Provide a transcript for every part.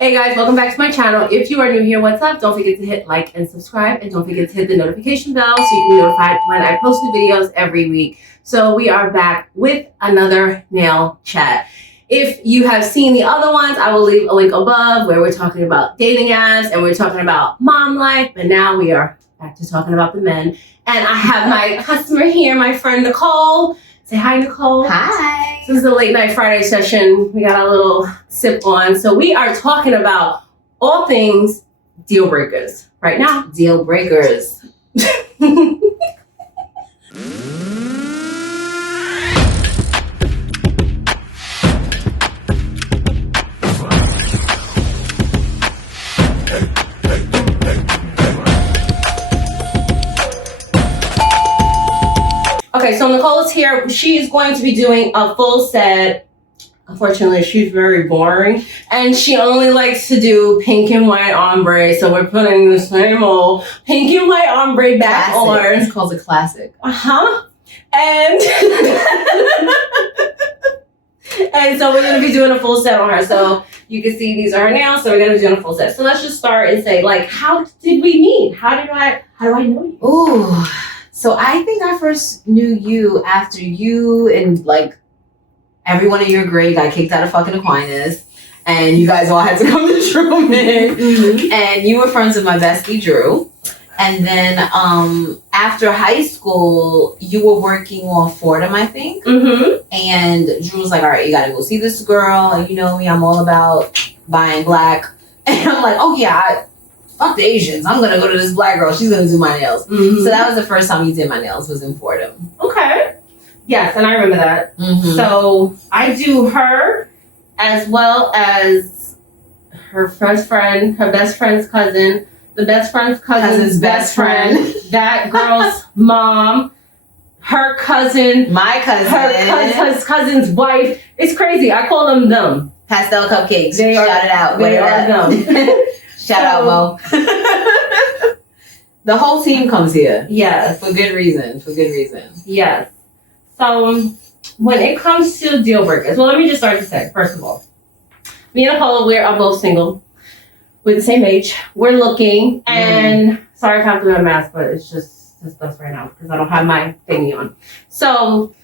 Hey guys, welcome back to my channel. If you are new here, what's up? Don't forget to hit like and subscribe, and don't forget to hit the notification bell so you can be notified when I post new videos every week. So we are back with another nail chat. If you have seen the other ones, I will leave a link above where we're talking about dating apps and we're talking about mom life, but now we are back to talking about the men. And I have my customer here, my friend Nicole. Say hi, Nicole. Hi. This is the late night Friday session. We got a little sip on. So we are talking about all things deal breakers right now. Deal breakers. Okay, so Nicole is here. She's going to be doing a full set. Unfortunately, she's very boring, and she only likes to do pink and white ombre. So we're putting the same old pink and white ombre back on. It's called a classic. And and so we're gonna be doing a full set on her. So you can see these are her nails. So we're gonna be doing a full set. So let's just start and say, like, how did we meet? How do I know you? Ooh. So I think I first knew you after you and like everyone in your grade got kicked out of fucking Aquinas, and you guys all had to come to Truman. Mm-hmm. And you were friends with my bestie Drew. And then after high school, you were working on Fordham, I think. Mm-hmm. And Drew was like, all right, you gotta go see this girl. And you know me, I'm all about buying black. And I'm like, oh yeah, fuck the Asians. I'm gonna go to this black girl. She's gonna do my nails. Mm-hmm. So that was the first time you did my nails, was in Fordham. Okay. Yes, and I remember that. Mm-hmm. So I do her as well as her best friend, her best friend's cousin, the best friend's cousin's best friend, that girl's mom, her cousin, My cousin. his cousin's wife. It's crazy. I call them. Pastel cupcakes. They are- Shout it out. They are them. Shout out, Mo. The whole team comes here. Yes. For good reason. Yes. So when it comes to deal breakers, well, let me just start to say, first of all, me and Nicole, we are both single. We're the same age. We're looking, and sorry if I have to wear a mask, but it's just us right now because I don't have my thingy on. So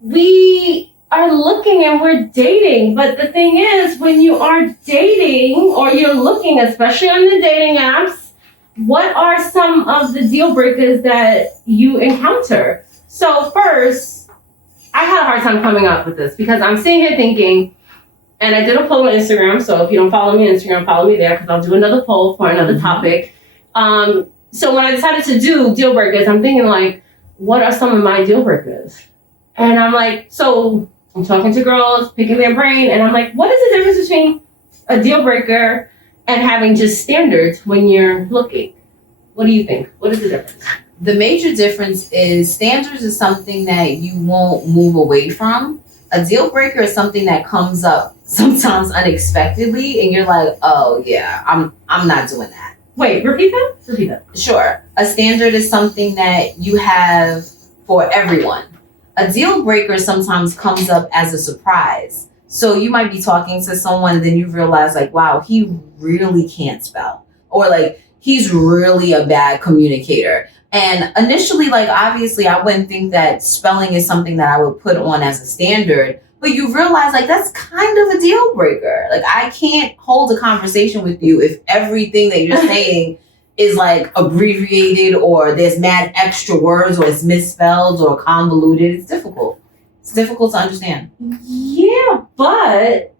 we are looking and we're dating, but the thing is, when you are dating or you're looking, especially on the dating apps, what are some of the deal breakers that you encounter? So first, I had a hard time coming up with this because I'm sitting here thinking, and I did a poll on Instagram, so if you don't follow me on Instagram, follow me there because I'll do another poll for another topic. So when I decided to do deal breakers, I'm thinking like, what are some of my deal breakers? And I'm like, so I'm talking to girls, picking their brain, and I'm like, what is the difference between a deal breaker and having just standards when you're looking? What do you think? What is the difference? The major difference is standards is something that you won't move away from. A deal breaker is something that comes up sometimes unexpectedly, and you're like, oh yeah, I'm not doing that. Wait, repeat that? Sure. A standard is something that you have for everyone. A deal breaker sometimes comes up as a surprise. So you might be talking to someone and then you realize like, wow, he really can't spell. Or like, he's really a bad communicator. And initially, like, obviously I wouldn't think that spelling is something that I would put on as a standard, but you realize like, that's kind of a deal breaker. Like, I can't hold a conversation with you if everything that you're saying is like abbreviated or there's mad extra words or it's misspelled or convoluted. It's difficult. It's difficult to understand. Yeah, but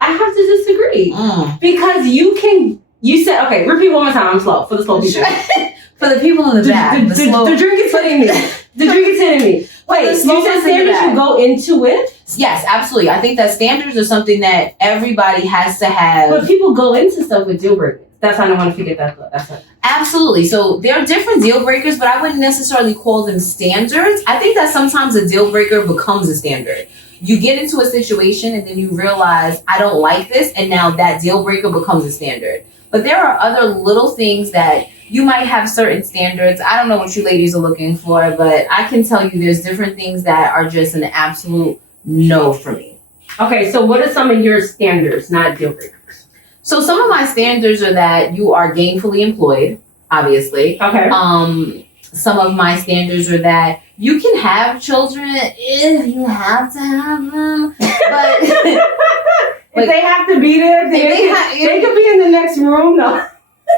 I have to disagree because you said, okay, repeat one more time. I'm slow for the slow people. For the people in the back. The drink is hitting me. The drink is hitting me. Wait, you said standards you go into it? Yes, absolutely. I think that standards are something that everybody has to have. But people go into stuff with deal breakers. That's how I don't want to forget that. That's it. Absolutely. So there are different deal breakers, but I wouldn't necessarily call them standards. I think that sometimes a deal breaker becomes a standard. You get into a situation and then you realize, I don't like this, and now that deal breaker becomes a standard. But there are other little things that you might have certain standards. I don't know what you ladies are looking for, but I can tell you there's different things that are just an absolute no for me. Okay, so what are some of your standards, not deal breakers? So some of my standards are that you are gainfully employed, obviously. Okay. Some of my standards are that you can have children if you have to have them, but if they have to be there, they could be in the next room. No.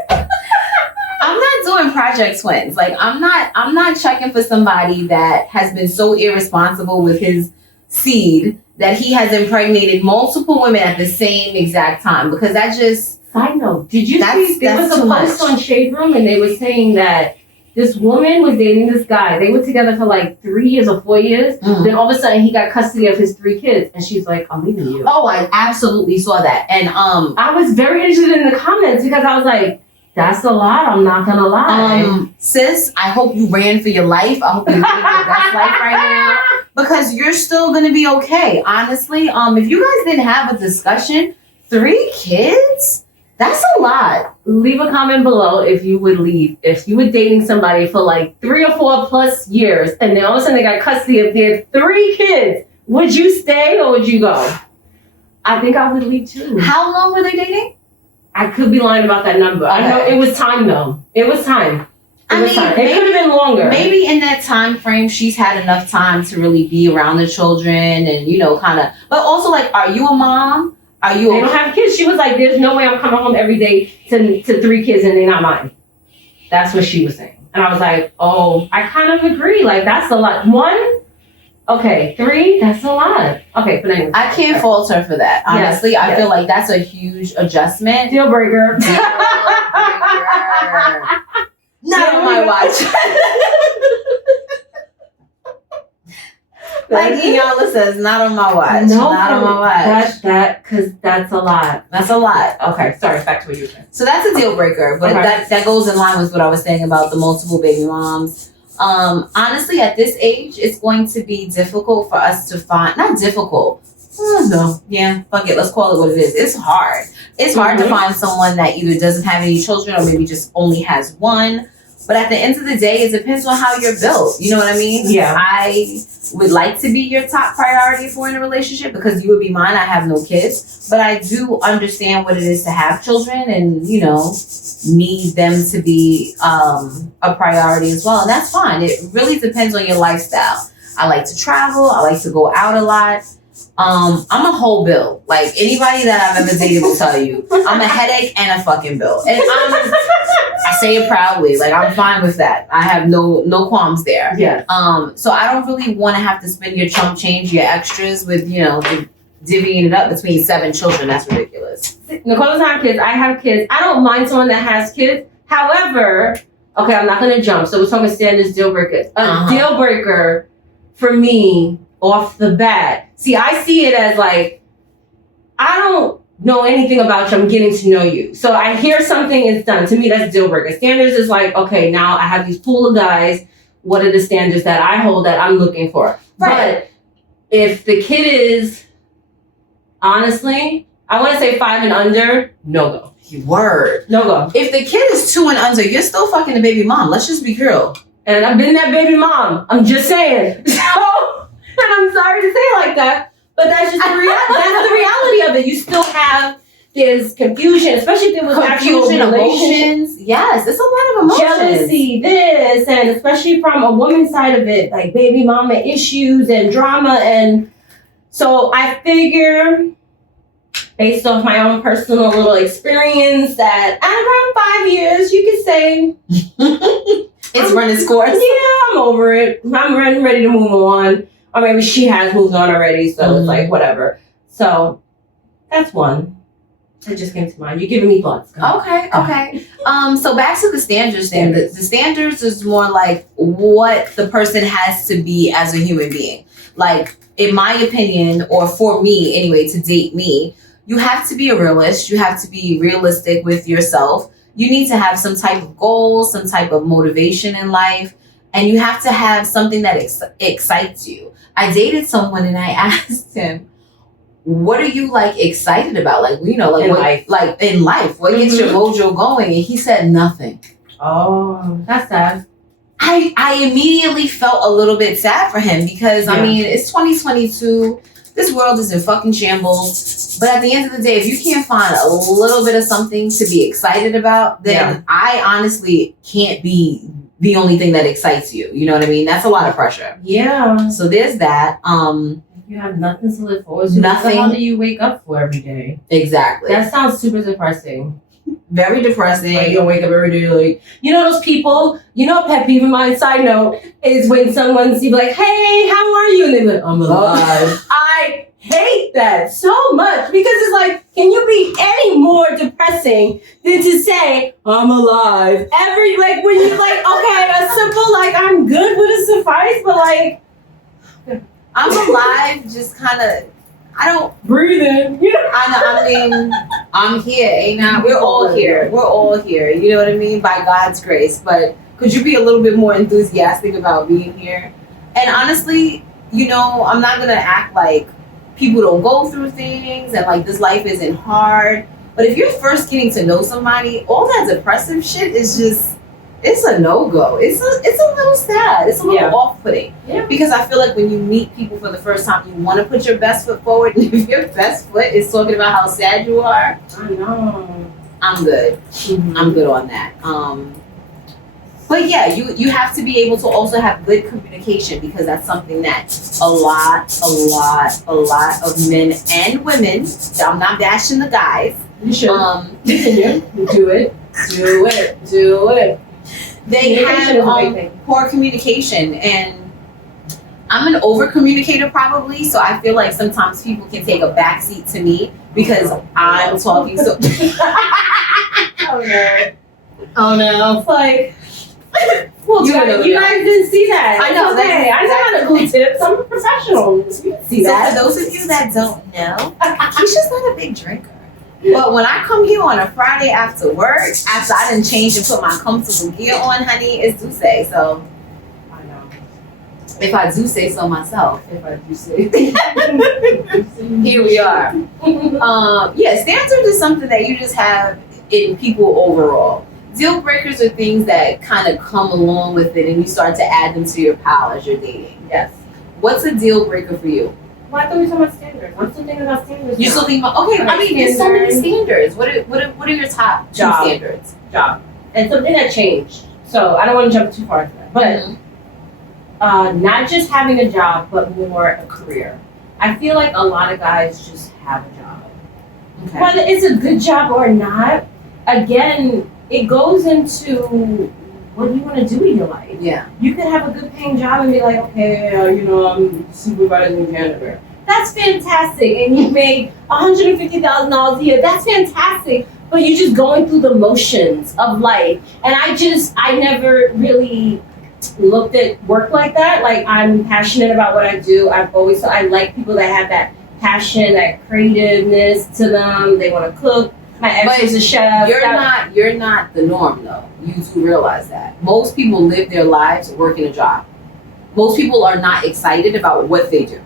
I'm not doing project twins. Like I'm not checking for somebody that has been so irresponsible with his seed that he has impregnated multiple women at the same exact time, because that just. Side note, did you see there was a post on Shade Room and they were saying that this woman was dating this guy. They were together for like 3 years or 4 years. Mm. Then all of a sudden he got custody of his 3 kids and she's like, I'm leaving you. Oh, I absolutely saw that. And I was very interested in the comments because I was like, that's a lot, I'm not gonna lie. Sis, I hope you ran for your life. I hope you're living your best life right now. Because you're still gonna be okay. Honestly, if you guys didn't have a discussion, 3 kids? That's a lot. Leave a comment below if you would leave. If you were dating somebody for like 3 or 4 plus years and then all of a sudden they got custody of their 3 kids, would you stay or would you go? I think I would leave too. How long were they dating? I could be lying about that number. Okay. I know it was time though. It was time. It could have been longer. Maybe in that time frame, she's had enough time to really be around the children and, you know, kind of. But also, like, are you a mom? They don't have kids. She was like, there's no way I'm coming home every day to 3 kids and they're not mine. That's what she was saying. And I was like, oh, I kind of agree. Like, that's a lot. 1, okay, 3, that's a lot. Okay, but anyway. I can't fault her for that. Honestly, yes, I feel like that's a huge adjustment. Deal breaker. Not on my watch. Like Iyanla says, not on my watch. No, not on my watch. Because that's a lot. That's a lot. Okay, sorry, back to what you were saying. So that's a deal breaker, but that goes in line with what I was saying about the multiple baby moms. Honestly, at this age, it's going to be difficult for us to find, not difficult. No. Yeah, fuck it. Let's call it what it is. It's hard. It's hard to find someone that either doesn't have any children or maybe just only has one. But at the end of the day, it depends on how you're built. You know what I mean? Yeah. I would like to be your top priority for in a relationship because you would be mine. I have no kids. But I do understand what it is to have children and, you know, need them to be a priority as well. And that's fine. It really depends on your lifestyle. I like to travel. I like to go out a lot. I'm a whole bill. Like anybody that I've ever dated will tell you, I'm a headache and a fucking bill. And I say it proudly. Like I'm fine with that. I have no qualms there. Yeah. So I don't really want to have to spend your chump change, your extras with, you know, divvying it up between 7 children. That's ridiculous. Nicole doesn't have kids. I have kids. I don't mind someone that has kids. However, okay, I'm not gonna jump. So we're talking standards, deal breakers. A deal breaker for me off the bat. See, I see it as like, I don't know anything about you. I'm getting to know you. So I hear something is done. To me, that's deal breaker. Standards is like, okay, now I have these pool of guys. What are the standards that I hold that I'm looking for? Right. But if the kid is, honestly, I want to say 5 and under, no go. Word. No go. If the kid is 2 and under, you're still fucking the baby mom. Let's just be real. And I've been that baby mom. I'm just saying. So, and I'm sorry to say it like that, but that's just the reality of it. You still have this confusion, especially if there was actual emotions. Yes, it's a lot of emotions. Jealousy, this, and especially from a woman's side of it, like baby mama issues and drama. And so I figure, based off my own personal little experience, that at around 5 years, you could say it's run its course. Yeah, I'm over it. I'm ready to move on. Or maybe she has moved on already, so it's like, whatever. So, that's one. It just came to mind. You're giving me thoughts. Okay. So back to the standards thing. The standards is more like what the person has to be as a human being. Like, in my opinion, or for me anyway, to date me, you have to be a realist. You have to be realistic with yourself. You need to have some type of goals, some type of motivation in life. And you have to have something that excites you. I dated someone and I asked him, what are you like excited about? Like, you know, like in life, what gets your mojo going? And he said nothing. Oh, that's sad. I immediately felt a little bit sad for him because I mean, it's 2022. this world is in fucking shambles. But at the end of the day, if you can't find a little bit of something to be excited about, then I honestly can't be the only thing that excites you. You know what I mean? That's a lot of pressure. Yeah. So there's that. You have nothing to live forward to. Nothing. What the hell do you wake up for every day? Exactly. That sounds super depressing. Very depressing. Like, you wake up every day like, you know those people, a pet peeve of mine, side note, is when someone's like, hey, how are you? And they're like, I'm alive. I hate that so much because it's like, can you be any more depressing than to say, I'm alive? Like, when you're like, okay, a simple, like, I'm good would have sufficed, but like, I'm alive, just kind of, I don't breathing. I mean, I'm here, ain't I? We're all here. We're all here. You know what I mean? By God's grace. But could you be a little bit more enthusiastic about being here? And honestly, I'm not gonna act like people don't go through things and like this life isn't hard. But if you're first getting to know somebody, all that depressive shit is just, it's a no-go. It's a little sad. It's a little off-putting. Yeah. Because I feel like when you meet people for the first time, you want to put your best foot forward. And if your best foot is talking about how sad you are, I know. I'm good. Mm-hmm. I'm good on that. But yeah, you have to be able to also have good communication because that's something that a lot of men and women, I'm not bashing the guys. You should. Continue. Do it. They have poor communication, and I'm an over communicator probably, so I feel like sometimes people can take a backseat to me because I'm talking so. Oh no! It's like, well, you guys didn't see that. I know. Okay. I know how to glue tips. I'm a professional. You didn't see that. So for those of you that don't know, Keisha's not a big drinker. But when I come here on a Friday after work, after I done changed and put my comfortable gear on, honey, it's Duce. So, I know. If I do say so myself, here we are. Standards is something that you just have in people overall. Deal breakers are things that kind of come along with it and you start to add them to your pile as you're dating. Yes. What's a deal breaker for you? Well, I thought we were talking about standards. I'm still thinking about standards. You're still thinking about, okay, I mean, there's so many standards. What are your top two standards? Job. And something that changed. So I don't want to jump too far into that. But not just having a job, but more a career. I feel like a lot of guys just have a job. Okay. Whether it's a good job or not, again, it goes into what do you want to do in your life? Yeah. You could have a good paying job and be like, okay, I'm supervising janitor. That's fantastic. And you make $150,000 a year. That's fantastic. But you're just going through the motions of life. And I never really looked at work like that. Like, I'm passionate about what I do. I like people that have that passion, that creativeness to them. They want to cook. My ex is a chef. You're not the norm though. You do realize that. Most people live their lives working a job. Most people are not excited about what they do.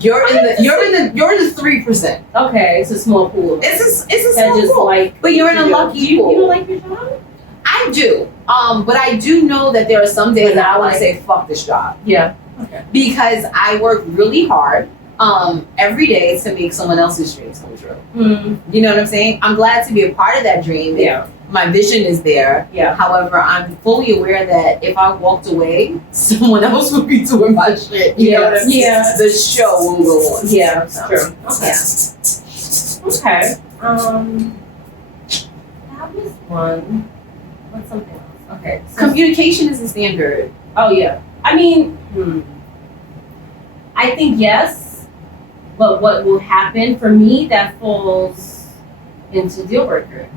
You're in the 3%. Okay, it's a small pool. It's a small pool. But you're in a lucky pool. You don't like your job? I do. But I do know that there are some days that I want to say fuck this job. Yeah. Okay. Because I work really hard every day to make someone else's dreams come true. Mm-hmm. You know what I'm saying? I'm glad to be a part of that dream. Yeah. My vision is there. Yeah. However, I'm fully aware that if I walked away, someone else would be doing my shit. You know what I mean? Yeah. The show will go on. Yeah, that's true. Okay. Yeah. That was one. What's something else? Okay. So Communication is a standard. Oh yeah. I mean, I think yes. But what will happen for me that falls into deal breaker.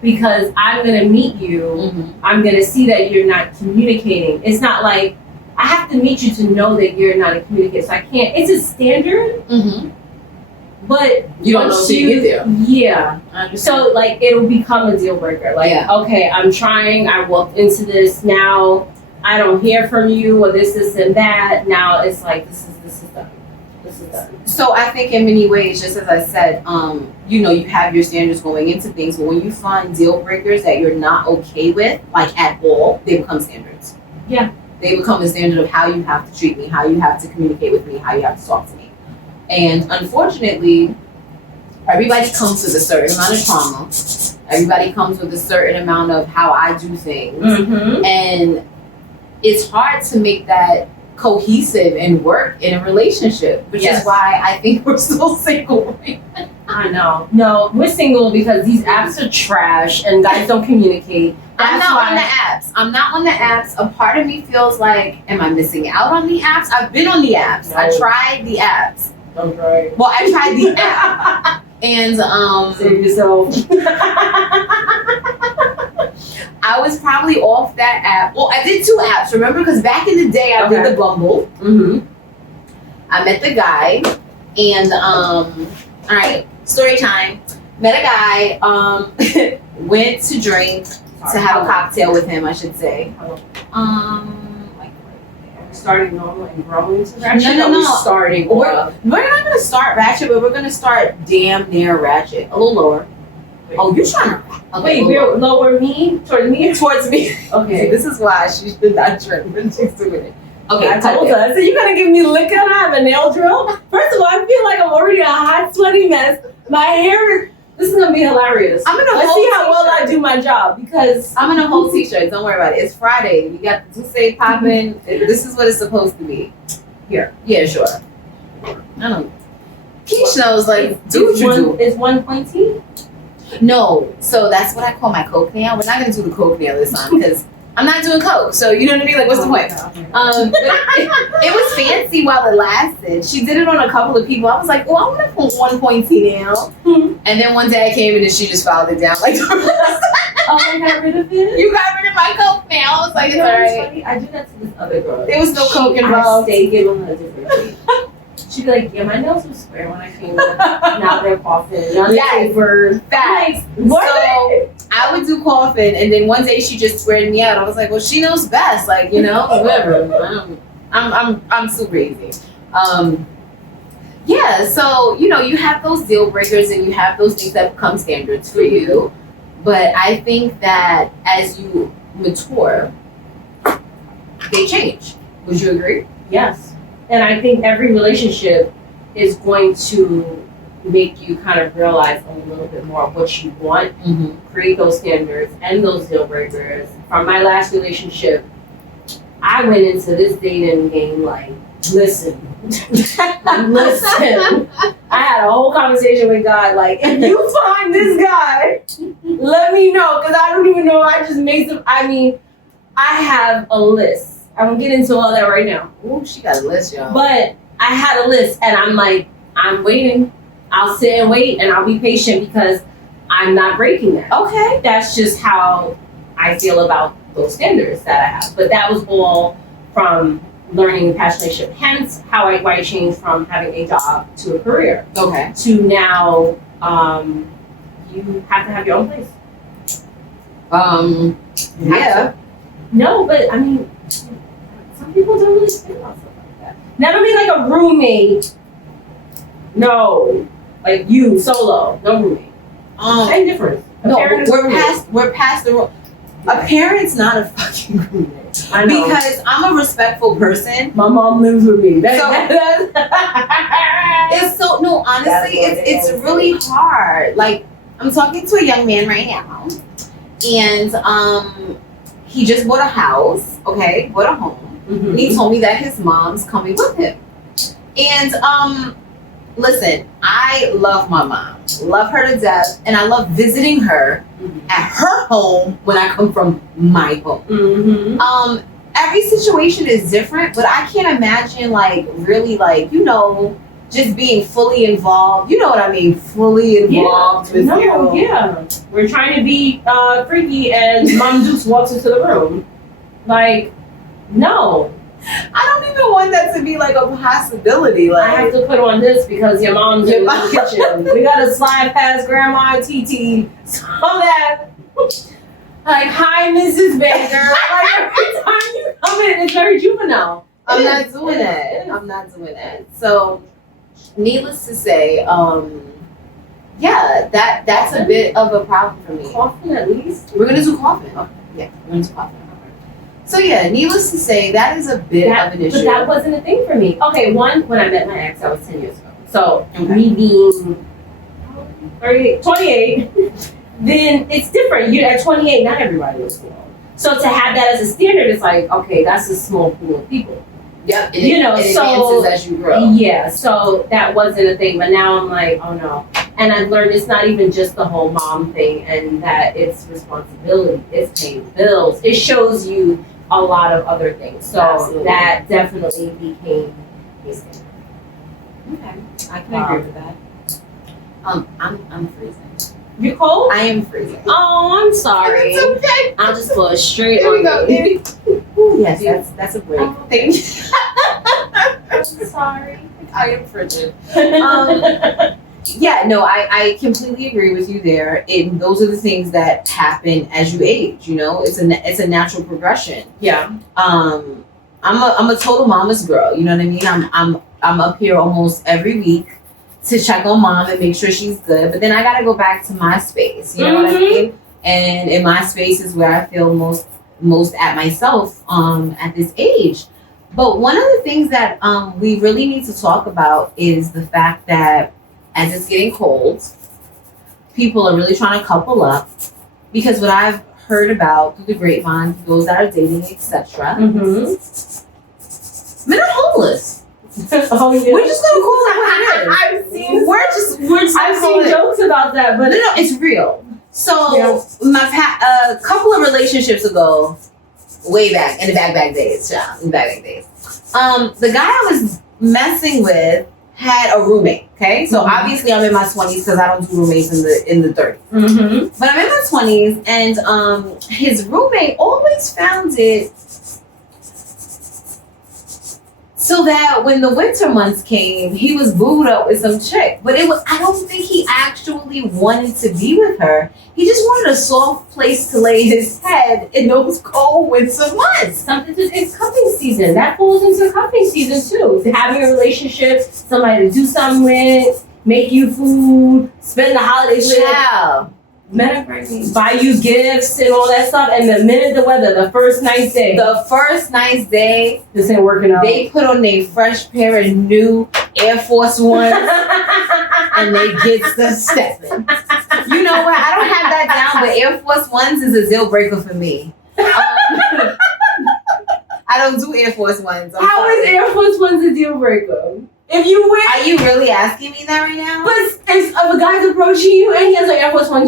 Because I'm going to meet you, Mm-hmm. I'm going to see that you're not communicating. It's not like, I have to meet you to know that you're not a communicator. So I can't, it's a standard, Mm-hmm. but you don't know until you get there. Yeah. So like, it'll become a deal breaker. Like, okay, I'm trying, I walked into this, now I don't hear from you, or this and that. Now it's like, this is done. This is done. So I think in many ways, just as I said, you have your standards going into things, but when you find deal breakers that you're not okay with, like at all, they become standards. Yeah. They become the standard of how you have to treat me, how you have to communicate with me, how you have to talk to me. And unfortunately, everybody comes with a certain amount of trauma. Everybody comes with a certain amount of how I do things. Mm-hmm. And it's hard to make that cohesive and work in a relationship, which is why I think we're still single right now. I know. No, we're single because these apps are trash and guys don't communicate. I'm not on the apps. I'm not on the apps. A part of me feels like, am I missing out on the apps? I've been on the apps. No. I tried the apps. Don't try. Well, I tried the app. And save yourself. I was probably off that app. Well, I did 2 apps, remember? Because back in the day, I did the Bumble. Mm-hmm. I met the guy, and all right, story time. Met a guy. Went to drink to have a cocktail with him, I should say. Starting normal and growing to ratchet? No. Starting. We're not gonna start ratchet, but we're gonna start damn near ratchet. A little lower. Wait. Oh, you're trying to. Okay, Wait, we're lower me towards me? Towards me. Okay. This is why she should not drink when she's doing it. Okay, I told her. So you're gonna give me liquor and I have a nail drill? First of all, I feel like I'm already a hot, sweaty mess. My hair is. This is gonna be hilarious. Let's see how well I do my job because I'm in a whole t-shirt. Don't worry about it. It's Friday. We got the Tuesday popping. This is what it's supposed to be. Here. Yeah, sure. I don't. Keishanails like do what you do. Is one pointy? No. So that's what I call my coke nail. We're not gonna do the coke nail this time because I'm not doing coke. So you know what I mean? Like, what's the point? But it was fancy while it lasted. She did it on a couple of people. I was like, oh, I want to put one pointy nail. And then one day I came in and she just filed it down like. Oh, I got rid of it? You got rid of my coke nail. I was like, it's alright. Funny? I do that to this other girl. There was no coke involved. I stay giving her a different treat. She'd be like, yeah, my nails were square when I came in. Now they're coughing. Now they're tapered. Facts. What? So I would do coughing, and then one day she just squared me out. I was like, well, she knows best. Like, you know, whatever. I'm super easy. Yeah, so, you know, you have those deal breakers and you have those things that become standards for you. But I think that as you mature, they change. Would you agree? Yes. And I think every relationship is going to make you kind of realize a little bit more of what you want, create those standards and those deal breakers. From my last relationship, I went into this dating game like, listen. I had a whole conversation with God, like, if you find this guy, let me know, because I don't even know, I just made some, I mean, I have a list. I won't get into all that right now. Ooh, she got a list, y'all. But I had a list, and I'm like, I'm waiting. I'll sit and wait, and I'll be patient because I'm not breaking that. Okay. That's just how I feel about those standards that I have. But that was all from learning the past relationship. Hence, why I changed from having a job to a career. Okay. To now, you have to have your own place. Yeah. No, but I mean, some people don't really think about stuff like that. Now, don't be like a roommate. No, like you solo, no roommate. Same difference. No, we're past the rule. A parent's not a fucking roommate. I know. Because I'm a respectful person. My mom lives with me. It's so no, honestly, it's really hard. Like, I'm talking to a young man right now, and he just bought a house. Okay, bought a home. And he told me that his mom's coming with him. And listen, I love my mom, love her to death, and I love visiting her at her home when I come from my home. Every situation is different, but I can't imagine like really like, you know, just being fully involved. You know what I mean? Fully involved with you. Yeah. We're trying to be freaky and Mom Dukes walks into the room. Like, no. I don't even want that to be like a possibility. Like, I have to put on this because your mom's in the kitchen. We gotta slide past Grandma and TT so that, like, hi, Mrs. Baker. Like, every time you come in, it's very juvenile. I'm not doing that. So, needless to say, yeah, that's a bit of a problem for me. Coffin, at least. We're gonna do coffin. Okay. Yeah, we're gonna do coffin. So yeah, needless to say, that is a bit of an issue. But that wasn't a thing for me. Okay, one, when I met my ex, I was 10 years ago. So Okay. me being 28, then it's different. You at 28, not everybody was cool. So to have that as a standard, it's like, okay, that's a small pool of people. Yep. You know, it so- advances as you grow. Yeah, so that wasn't a thing. But now I'm like, oh no. And I learned it's not even just the whole mom thing and that it's responsibility, it's paying bills. It shows you a lot of other things. So Absolutely. that definitely became a standard. Okay, I can agree with that. I'm freezing. You cold? I am freezing. Oh, I'm sorry. It's okay. I'll just go straight Here we on go. me. Ooh, yes, that's a break. Oh. Thank you. I'm sorry. I am frigid. Yeah, no, I completely agree with you there. Those are the things that happen as you age. You know, it's a natural progression. Yeah. I'm a total mama's girl. You know what I mean? I'm up here almost every week to check on mom and make sure she's good. But then I gotta go back to my space. You know what I mean? And in my space is where I feel most at myself at this age. But one of the things that we really need to talk about is the fact that as it's getting cold, people are really trying to couple up because what I've heard about through the grapevine, those that are dating, etc. Mm-hmm. Men are homeless. Oh yeah. We're just gonna call it what it is. I've seen. We're just I've gonna call seen it. jokes about that, but No, it's real. So Yeah. a couple of relationships ago, way back in the back days, child, in the back days. The guy I was messing with had a roommate. Okay, so Mhm. obviously I'm in my 20s because I don't do roommates in the 30s. Mm-hmm. But I'm in my 20s, and his roommate always found it so that when the winter months came, he was booed up with some chick. But I don't think he actually wanted to be with her. He just wanted a soft place to lay his head in those cold winter months. It's cuffing season. That falls into cuffing season too. Having a relationship, somebody to do something with, make you food, spend the holidays with. Child. Men are crazy. Buy you gifts and all that stuff. And the minute the weather, the first nice day, The first nice day, this ain't working out. they put on a fresh pair of new Air Force Ones and they get the stepping. You know what? I don't have that down, but Air Force Ones is a deal breaker for me. I don't do Air Force Ones. I'm How sorry. is Air Force One's a deal breaker? If you wear, Are you really asking me that right now? but if a guy's approaching you and he has an Air Force One,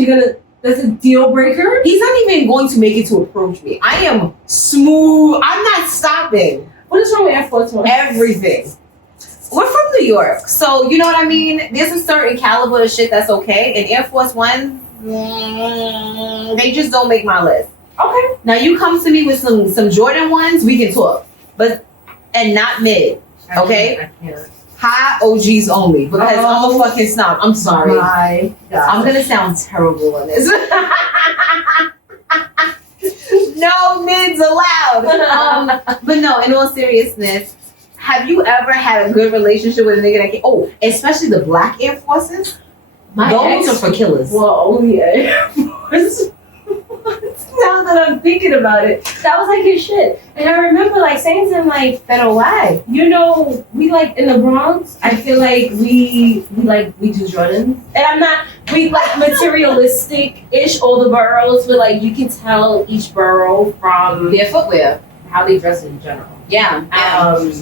that's a deal breaker? He's not even going to make it to approach me. I am smooth. I'm not stopping. What is wrong with Air Force One? Everything. We're from New York, so you know what I mean? There's a certain caliber of shit that's okay, and Air Force Ones, they just don't make my list. Okay. Now you come to me with some Jordan ones, we can talk, and not mid. Okay. I can't. High OGs only because I'm a fucking snob. I'm sorry. My God. I'm gonna sound terrible on this. No mids allowed. But no, in all seriousness, have you ever had a good relationship with a nigga that can? Especially the black Air Forces. My Those ex are for killers. Well, only Air Force. Now that I'm thinking about it, that was like his shit. And I remember like saying to him like, Better why? you know, we like in the Bronx, I feel like we do Jordans. And I'm not, we like materialistic-ish, all the boroughs, but like you can tell each borough from Their footwear. how they dress in general. Yeah.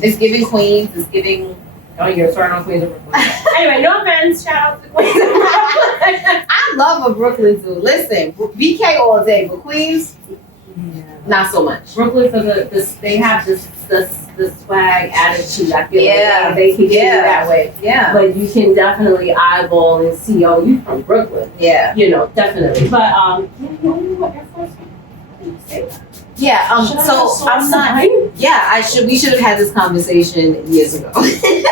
It's giving Queens. It's giving. Oh, you're starting on Queens of Brooklyn. Anyway, no offense, shout out to Queens of Brooklyn. I love a Brooklyn dude. Listen, BK all day, but Queens, not so much. Brooklyn for they have the swag attitude. I feel Yeah. like they can get it that way. Yeah. But you can definitely eyeball and see, oh, you from Brooklyn. Yeah. You know, definitely. But yeah, you know what Air Force One? Yeah. Should I So have I'm not. sign? Yeah. We should have had this conversation years ago. Save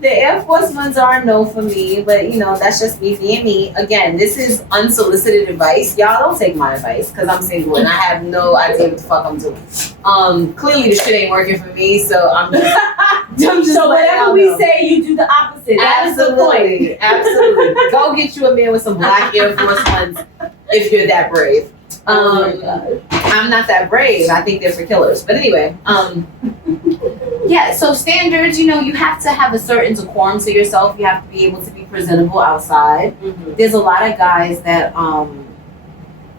The Air Force Ones are a no for me, but you know that's just me being me. Again, this is unsolicited advice. Y'all don't take my advice because I'm single and I have no idea what the fuck I'm doing. Clearly the shit ain't working for me, so I'm just So letting whatever y'all we know. say, you do the opposite. That is the point. Absolutely. Go get you a man with some black Air Force Ones if you're that brave. I'm not that brave. I think they're for killers. But anyway, yeah, so standards, you have to have a certain decorum to yourself. You have to be able to be presentable outside. Mm-hmm. There's a lot of guys that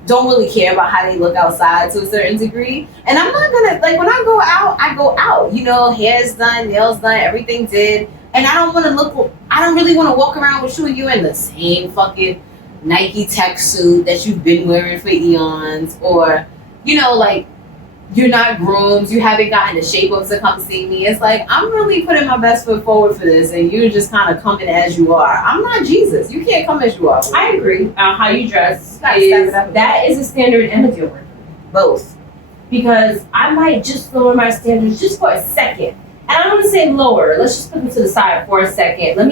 don't really care about how they look outside to a certain degree. And I'm not gonna, like, when I go out, hair's done, nails done, everything did. And I don't really want to walk around with you in the same fucking Nike tech suit that you've been wearing for eons, or like you're not groomed, you haven't gotten the shape up to come see me. It's like, I'm really putting my best foot forward for this, and you're just kind of coming as you are. I'm not Jesus. You can't come as you are. I agree. How you dress that is a standard and a deal breaker. Both. Because I might just lower my standards just for a second. And I don't want to say lower. Let's just put them to the side for a second. Let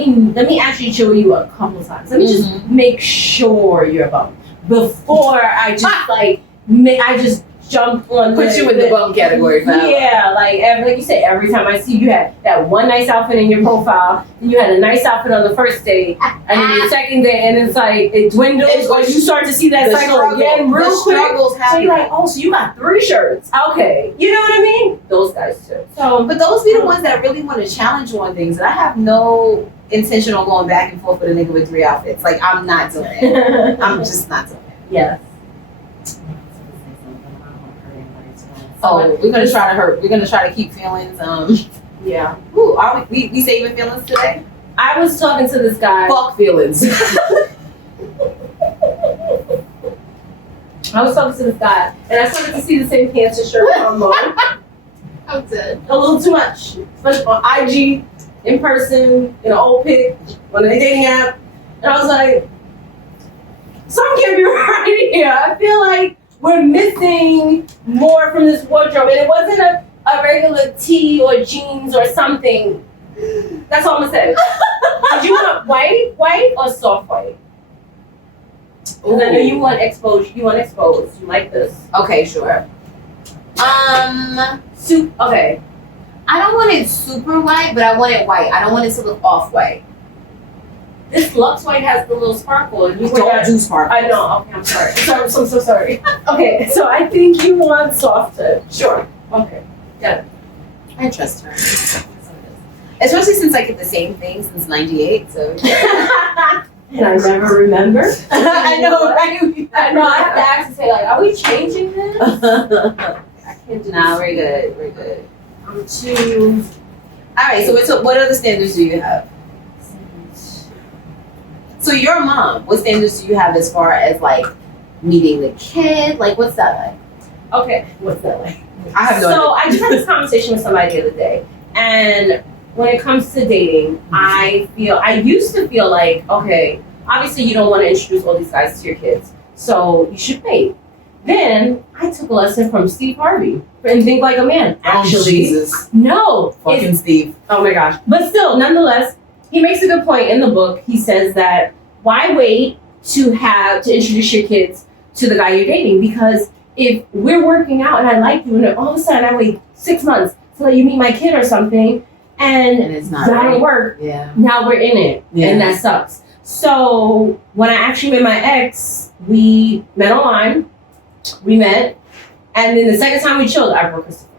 me actually show you a couple times. Let me just make sure you're above before I just I just jump on. Put you in the bum category. Yeah, like you said, every time I see you had that one nice outfit in your profile, and you had a nice outfit on the first day, and then the second day, and it's like it dwindles, or you start to see that cycle again real quick. So you're like, oh, so you got 3 shirts? Okay, you know what I mean? Those guys too. So, but those be the ones that really want to challenge you on things, and I have no intention on going back and forth with a nigga with 3 outfits. Like, I'm not doing it. I'm just not doing it. Yes. Oh, we're gonna try to keep feelings. Yeah. Ooh, are we saving feelings today? I was talking to this guy. Fuck feelings. I was talking to this guy, and I started to see the same pants and shirt combo. I'm dead. A little too much, especially on IG, in person, in an old pic, on a dating app, and I was like, something can't be right here. I feel like we're missing more from this wardrobe, and it wasn't a regular tee or jeans or something. That's all I'm gonna say. Did you want white or soft white? Because I know you want exposed. You like this. Okay, sure. Okay. I don't want it super white, but I want it white. I don't want it to look off white. This Lux White has the little sparkle. And you don't do sparkle. I know. Okay, I'm sorry. I'm so sorry. Okay, so I think you want softer. Sure. Okay. Got it. I trust her. Especially since I get the same thing since '98. So. And I never remember. I know, right? I know. I have to ask and say, like, are we changing this? I can't do. Nah, we're good. We're good. I'm too. All right. So what other standards do you have? So you're a mom. What standards do you have as far as like meeting the kid? Like, what's that like? Okay, what's that like? I have no idea. So I just had this conversation with somebody the other day, and when it comes to dating, I used to feel like, okay, obviously you don't want to introduce all these guys to your kids, so you should wait. Then I took a lesson from Steve Harvey and Think Like a Man. Actually, oh, Jesus. No, fucking Steve. Oh my gosh! But still, nonetheless, he makes a good point in the book. He says that why wait to introduce your kids to the guy you're dating? Because if we're working out and I like you, and then all of a sudden I wait 6 months to let you meet my kid or something, and it's not that right. don't work. Yeah. Now we're in it, and that sucks. So when I actually met my ex, we met online. We met, and then the second time we chilled, I brought Christopher.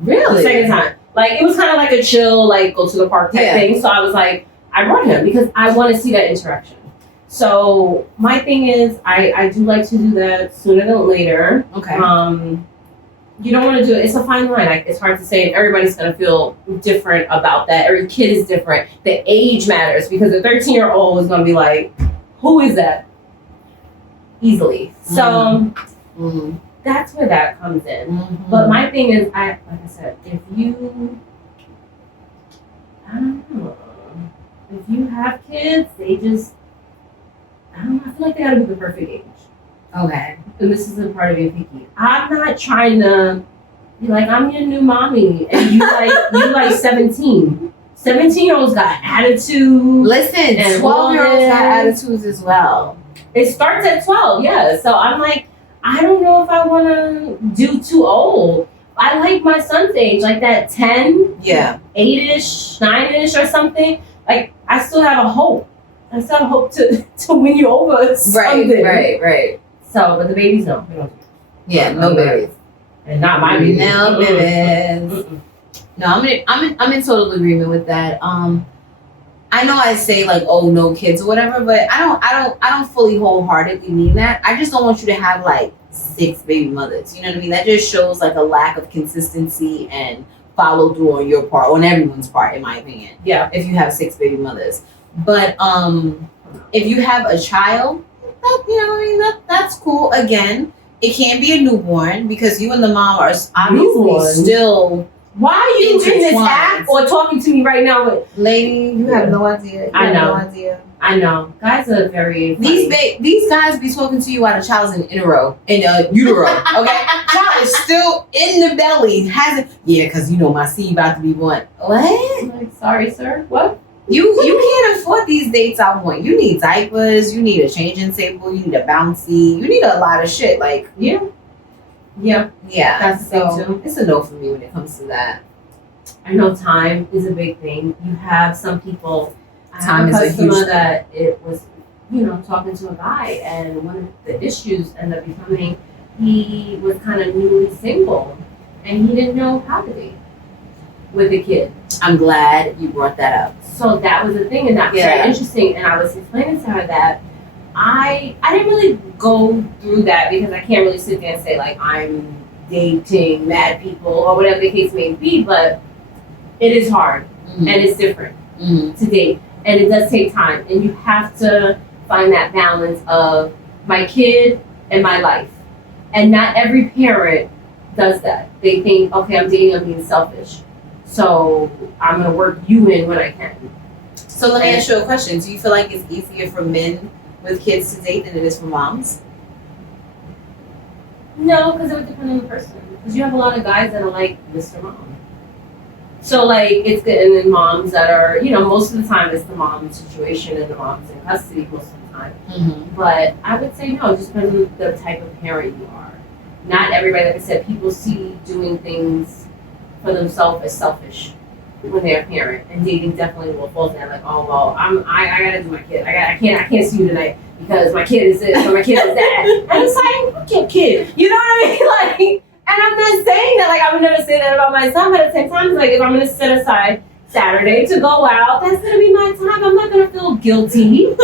Really? The second time. Like, it was kind of like a chill, like, go to the park type thing. So I was like, I brought him because I want to see that interaction. So my thing is, I do like to do that sooner than later. Okay. You don't want to do it. It's a fine line. Like, it's hard to say, and everybody's going to feel different about that. Every kid is different. The age matters because a 13-year-old is going to be like, who is that? Easily. So that's where that comes in. Mm-hmm. But my thing is, like I said, if you have kids, they just, I don't know, I feel like they gotta be the perfect age. Okay. And this is a part of being picky. I'm not trying to be like, I'm your new mommy, and you like 17. 17-year-olds got attitude. Listen, 12-year-olds got attitudes as well. It starts at 12, yeah. So I'm like, I don't know if I want to do too old. I like my son's age, like that 10, 8-ish, 9-ish or something. Like, I still have a hope. I still have hope to win you over something. Right. So, but the babies, no. We don't. Yeah, no babies. And not my babies. No babies. Mm-mm. No, I'm in total agreement with that. I know I say like, oh, no kids or whatever, but I don't fully wholeheartedly mean that. I just don't want you to have like 6 baby mothers. You know what I mean? That just shows like a lack of consistency and follow through on your part, on everyone's part, in my opinion. Yeah. If you have 6 baby mothers, but if you have a child, that, you know what I mean, that's cool. Again, it can be a newborn because you and the mom are obviously Newborn? still. Why are you in this Intertwined. app or talking to me right now? With Lady, you have no idea. I know. No idea. I know guys are very funny. These guys be talking to you while the child's in utero. Okay, child is still in the belly. Hasn't because you know my seed about to be born. What? I'm like, sorry, sir. What? You can't afford these dates I want. You need diapers. You need a changing table. You need a bouncy. You need a lot of shit. Like Yeah. That's the thing, too. It's a no for me when it comes to that. I know time is a big thing. You have some people. Time I is a have a huge customer thing. that it was, talking to a guy, and one of the issues ended up becoming he was kind of newly single, and he didn't know how to date with a kid. I'm glad you brought that up. So that was the thing, and that was Yeah. very interesting. And I was explaining to her that I didn't really go through that because I can't really sit there and say like I'm dating mad people or whatever the case may be, but it is hard Mm-hmm. and it's different Mm-hmm. to date, and it does take time, and you have to find that balance of my kid and my life. And not every parent does that. They think, okay, I'm dating, I'm being selfish, so I'm gonna work you in when I can. So let me ask you a question. Do you feel like it's easier for men with kids to date than it is for moms? No, because it would depend on the person. Because you have a lot of guys that are like Mr. Mom. So like it's good, and then moms that are, most of the time it's the mom situation and the mom's in custody most of the time. Mm-hmm. But I would say no, it just depends on the type of parent you are. Not everybody, like I said, people see doing things for themselves as selfish when they're a parent, and dating definitely will fall in that. Like, oh well, I gotta do my kid. I can't see you tonight because my kid is this or my kid is that. And it's like, fuck your kid. You know what I mean? Like, and I'm not saying that. Like, I would never say that about my son. But at the same time, it's like if I'm gonna set aside Saturday to go out, that's gonna be my time. I'm not gonna feel guilty.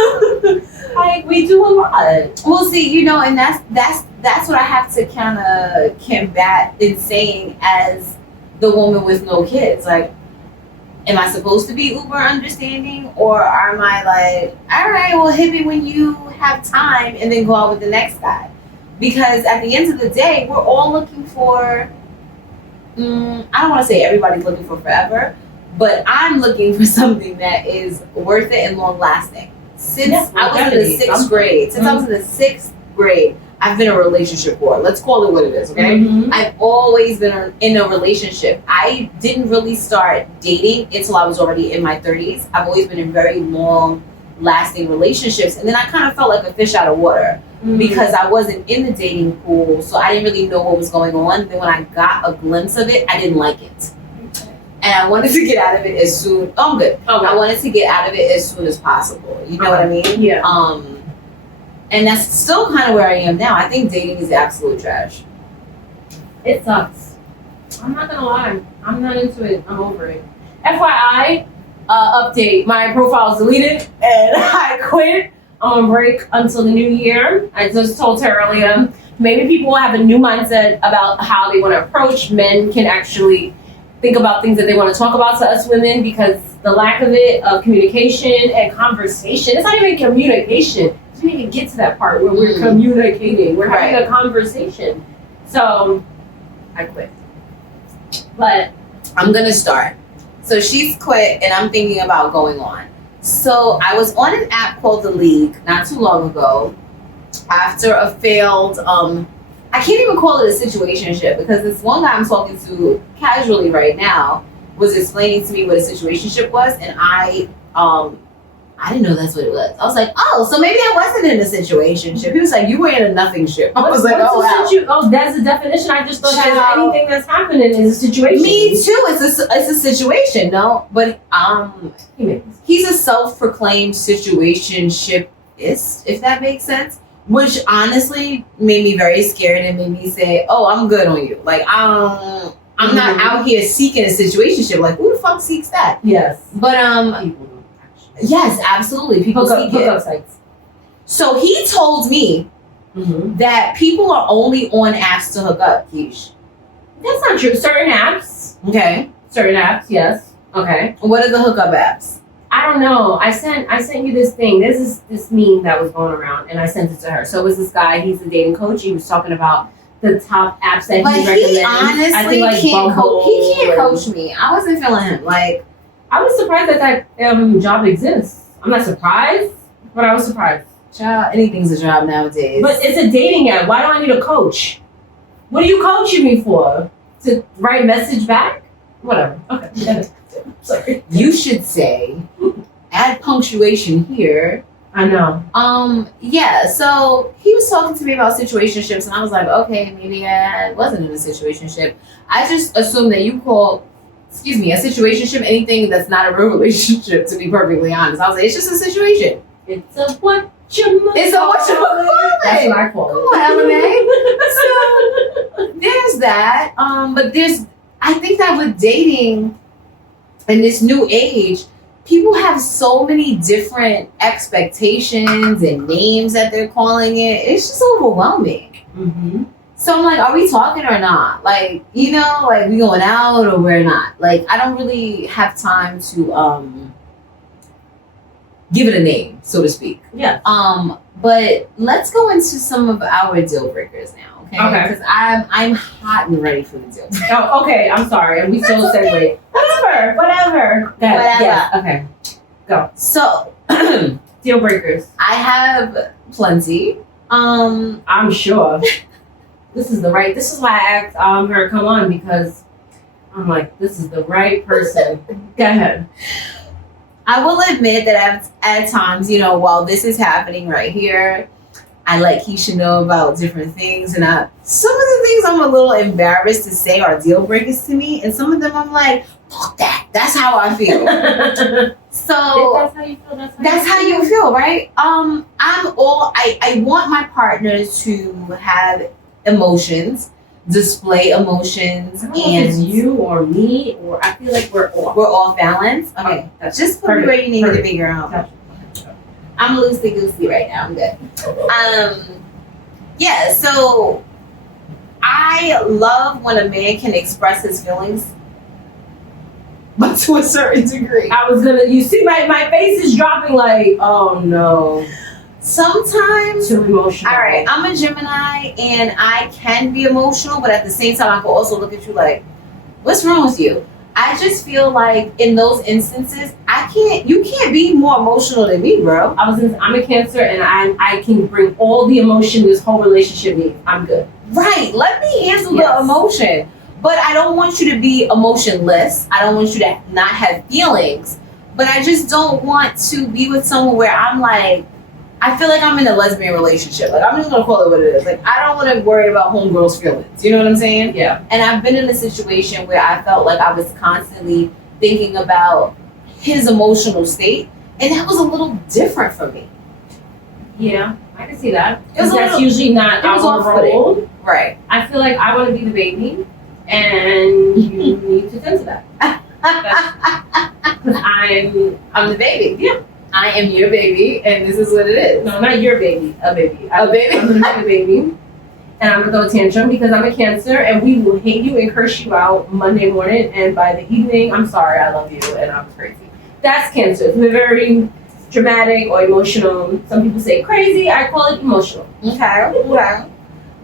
Like we do a lot. Well, see, and that's what I have to kind of combat in saying as the woman with no kids. Like, am I supposed to be uber understanding, or am I like, all right, well, hit me when you have time and then go out with the next guy? Because at the end of the day, we're all looking for, I don't want to say everybody's looking for forever, but I'm looking for something that is worth it and long lasting. Since I was in the sixth grade, I've been in a relationship for. Let's call it what it is, okay? Mm-hmm. I've always been in a relationship. I didn't really start dating until I was already in my 30s. I've always been in very long lasting relationships, and then I kind of felt like a fish out of water because I wasn't in the dating pool, so I didn't really know what was going on. Then when I got a glimpse of it, I didn't like it. And I wanted to get out of it as soon. Oh, I'm good. Okay. I wanted to get out of it as soon as possible. You know what I mean? Yeah. And that's still kind of where I am now. I think dating is absolute trash. It sucks. I'm not gonna lie. I'm not into it. I'm over it. FYI, update. My profile is deleted and I quit. I'm on break until the new year. I just told her earlier, maybe people will have a new mindset about how they want to approach. Men can actually think about things that they want to talk about to us women, because the lack of it, of communication and conversation, it's not even communication. We didn't even get to that part where we're communicating. We're having a conversation. So I quit. But I'm gonna start. So she's quit and I'm thinking about going on. So I was on an app called The League not too long ago after a failed, I can't even call it a situationship, because this one guy I'm talking to casually right now was explaining to me what a situationship was, and I didn't know that's what it was. I was like, oh, so maybe I wasn't in a situationship. He was like, you were in a nothing ship. I was like, oh, wow. That's the definition. I just thought that anything that's happening is a situation. Me too. It's a situation, no? But he's a self-proclaimed situationship-ist, if that makes sense. which honestly made me very scared and made me say, "Oh, I'm good on you." Like I'm not out here seeking a situationship. Like who the fuck seeks that? Yes. But People do, actually. yes, absolutely. People seek it. Hookup sites. So he told me that people are only on apps to hook up, Keish. That's not true. Certain apps. Okay. Certain apps, yes. Okay. What are the hookup apps? I don't know. I sent you this thing. This meme that was going around, and I sent it to her. So it was this guy. He's a dating coach. He was talking about the top apps that But he recommends. he honestly I think, like, can't Bumble he can't and- coach me. I wasn't feeling him. Like I was surprised that job exists. I'm not surprised, but I was surprised. child, anything's a job nowadays. But it's a dating app. Why do I need a coach? What are you coaching me for? To write message back? Whatever. Okay. Sorry. you should say, add punctuation here. I know. Yeah, so he was talking to me about situationships, and I was like, okay, maybe I wasn't in a situationship. I just assumed that you call, a situationship anything that's not a real relationship, to be perfectly honest. I was like, it's just a situation. It's a whatchamacallit. It's a whatchamacallit. That's what I call it. Come on, LMA. So there's that. But I think that with dating in this new age, people have so many different expectations and names that they're calling it. It's just overwhelming. Mm-hmm. So I'm like, are we talking or not? Like, we going out or we're not? Like, I don't really have time to give it a name, so to speak. Yeah. But let's go into some of our deal breakers now. Okay. Because I'm hot and ready for the deal breaker. Oh, okay. I'm sorry. And we still That's segue. okay. Whatever. Yes. Okay. Go. So Deal breakers. I have plenty. I'm sure. This is why I asked her to come on, because I'm like, this is the right person. Go ahead. I will admit that at times, while this is happening right here, I let Keisha know about different things, and some of the things I'm a little embarrassed to say are deal breakers to me, and some of them I'm like, fuck that. That's how I feel. So If that's how you feel. that's how you feel, right? I want my partners to have emotions, display emotions, I don't know if it's and you or me, or I feel like we're off. we're all balanced. Okay, That's just put me where you need me to figure out. Gotcha. I'm loosey goosey right now. I'm good. Yeah. So I love when a man can express his feelings, but to a certain degree. You see my face is dropping, like, oh no. Sometimes. Too emotional. All right, I'm a Gemini and I can be emotional, but at the same time, I can also look at you like, what's wrong with you? I just feel like in those instances, you can't be more emotional than me, bro. I'm a Cancer, and I can bring all the emotion this whole relationship needs. I'm good. Right, let me handle Yes. the emotion. But I don't want you to be emotionless. I don't want you to not have feelings. But I just don't want to be with someone where I'm like, I feel like I'm in a lesbian relationship. Like, I'm just gonna call it what it is. Like, I don't want to worry about homegirls' feelings. You know what I'm saying? Yeah. And I've been in a situation where I felt like I was constantly thinking about his emotional state, and that was a little different for me. Yeah, I can see that. It was a That's little- usually not it was our off-putting. role. Right. I feel like I want to be the baby, and you need to tend to that. Because I'm the baby. Yeah. I am your baby, and this is what it is. No, not your baby, a baby. A baby? I'm gonna be the baby. And I'm gonna throw a tantrum because I'm a Cancer, and we will hate you and curse you out Monday morning, and by the evening, I'm sorry, I love you, and I was crazy. That's Cancer. We're very dramatic or emotional. Some people say crazy. I call it emotional. Okay.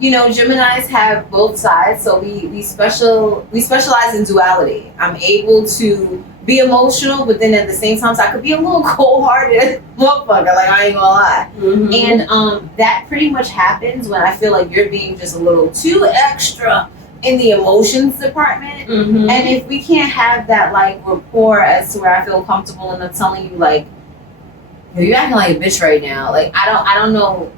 Geminis have both sides, so we specialize in duality. I'm able to be emotional, but then at the same time, so I could be a little cold-hearted motherfucker. Like, I ain't gonna lie. Mm-hmm. And that pretty much happens when I feel like you're being just a little too extra in the emotions department. Mm-hmm. And if we can't have that like rapport as to where I feel comfortable enough telling you like, you're acting like a bitch right now. Like, I don't know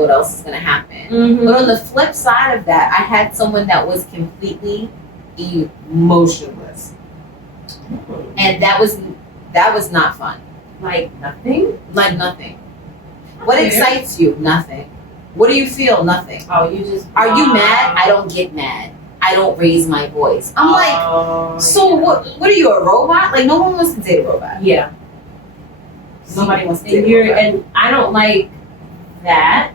what else is gonna happen. Mm-hmm. But on the flip side of that, I had someone that was completely emotionless, and that was not fun. Like nothing. Like nothing. What Okay. excites you? Nothing. What do you feel? Nothing. Oh, you just. Are you mad? I don't get mad. I don't raise my voice. I'm like, so yeah. what are you, a robot? Like, no one wants to date a robot. Yeah. Nobody wants to And date a robot. and I don't like that.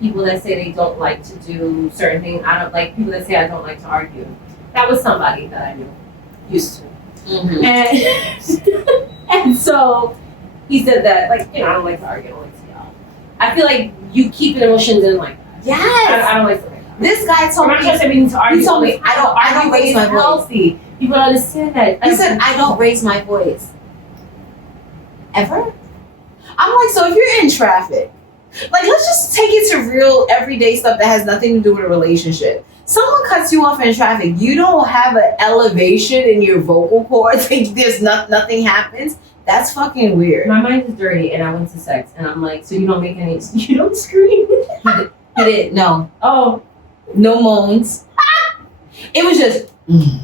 People that say they don't like to do certain things. I don't like people that say I don't like to argue. That was somebody that I knew used to. Mm-hmm. And so he said that, like, I don't like to argue, I don't like to yell. I feel like you keep emotions in like that. Yes. I don't like to like that. This guy told I'm not me. trying to say we need to argue. He told me I don't raise my voice. Healthy. People don't understand that. He said I don't raise my voice. Ever? I'm like, so if you're in traffic, like, let's just take it to real everyday stuff that has nothing to do with a relationship. Someone cuts you off in traffic. You don't have an elevation in your vocal cords. There's nothing happens. That's fucking weird. My mind is dirty, and I went to sex, and I'm like, so you don't make any, you don't scream. He didn't. No. Oh, No moans. It was just. I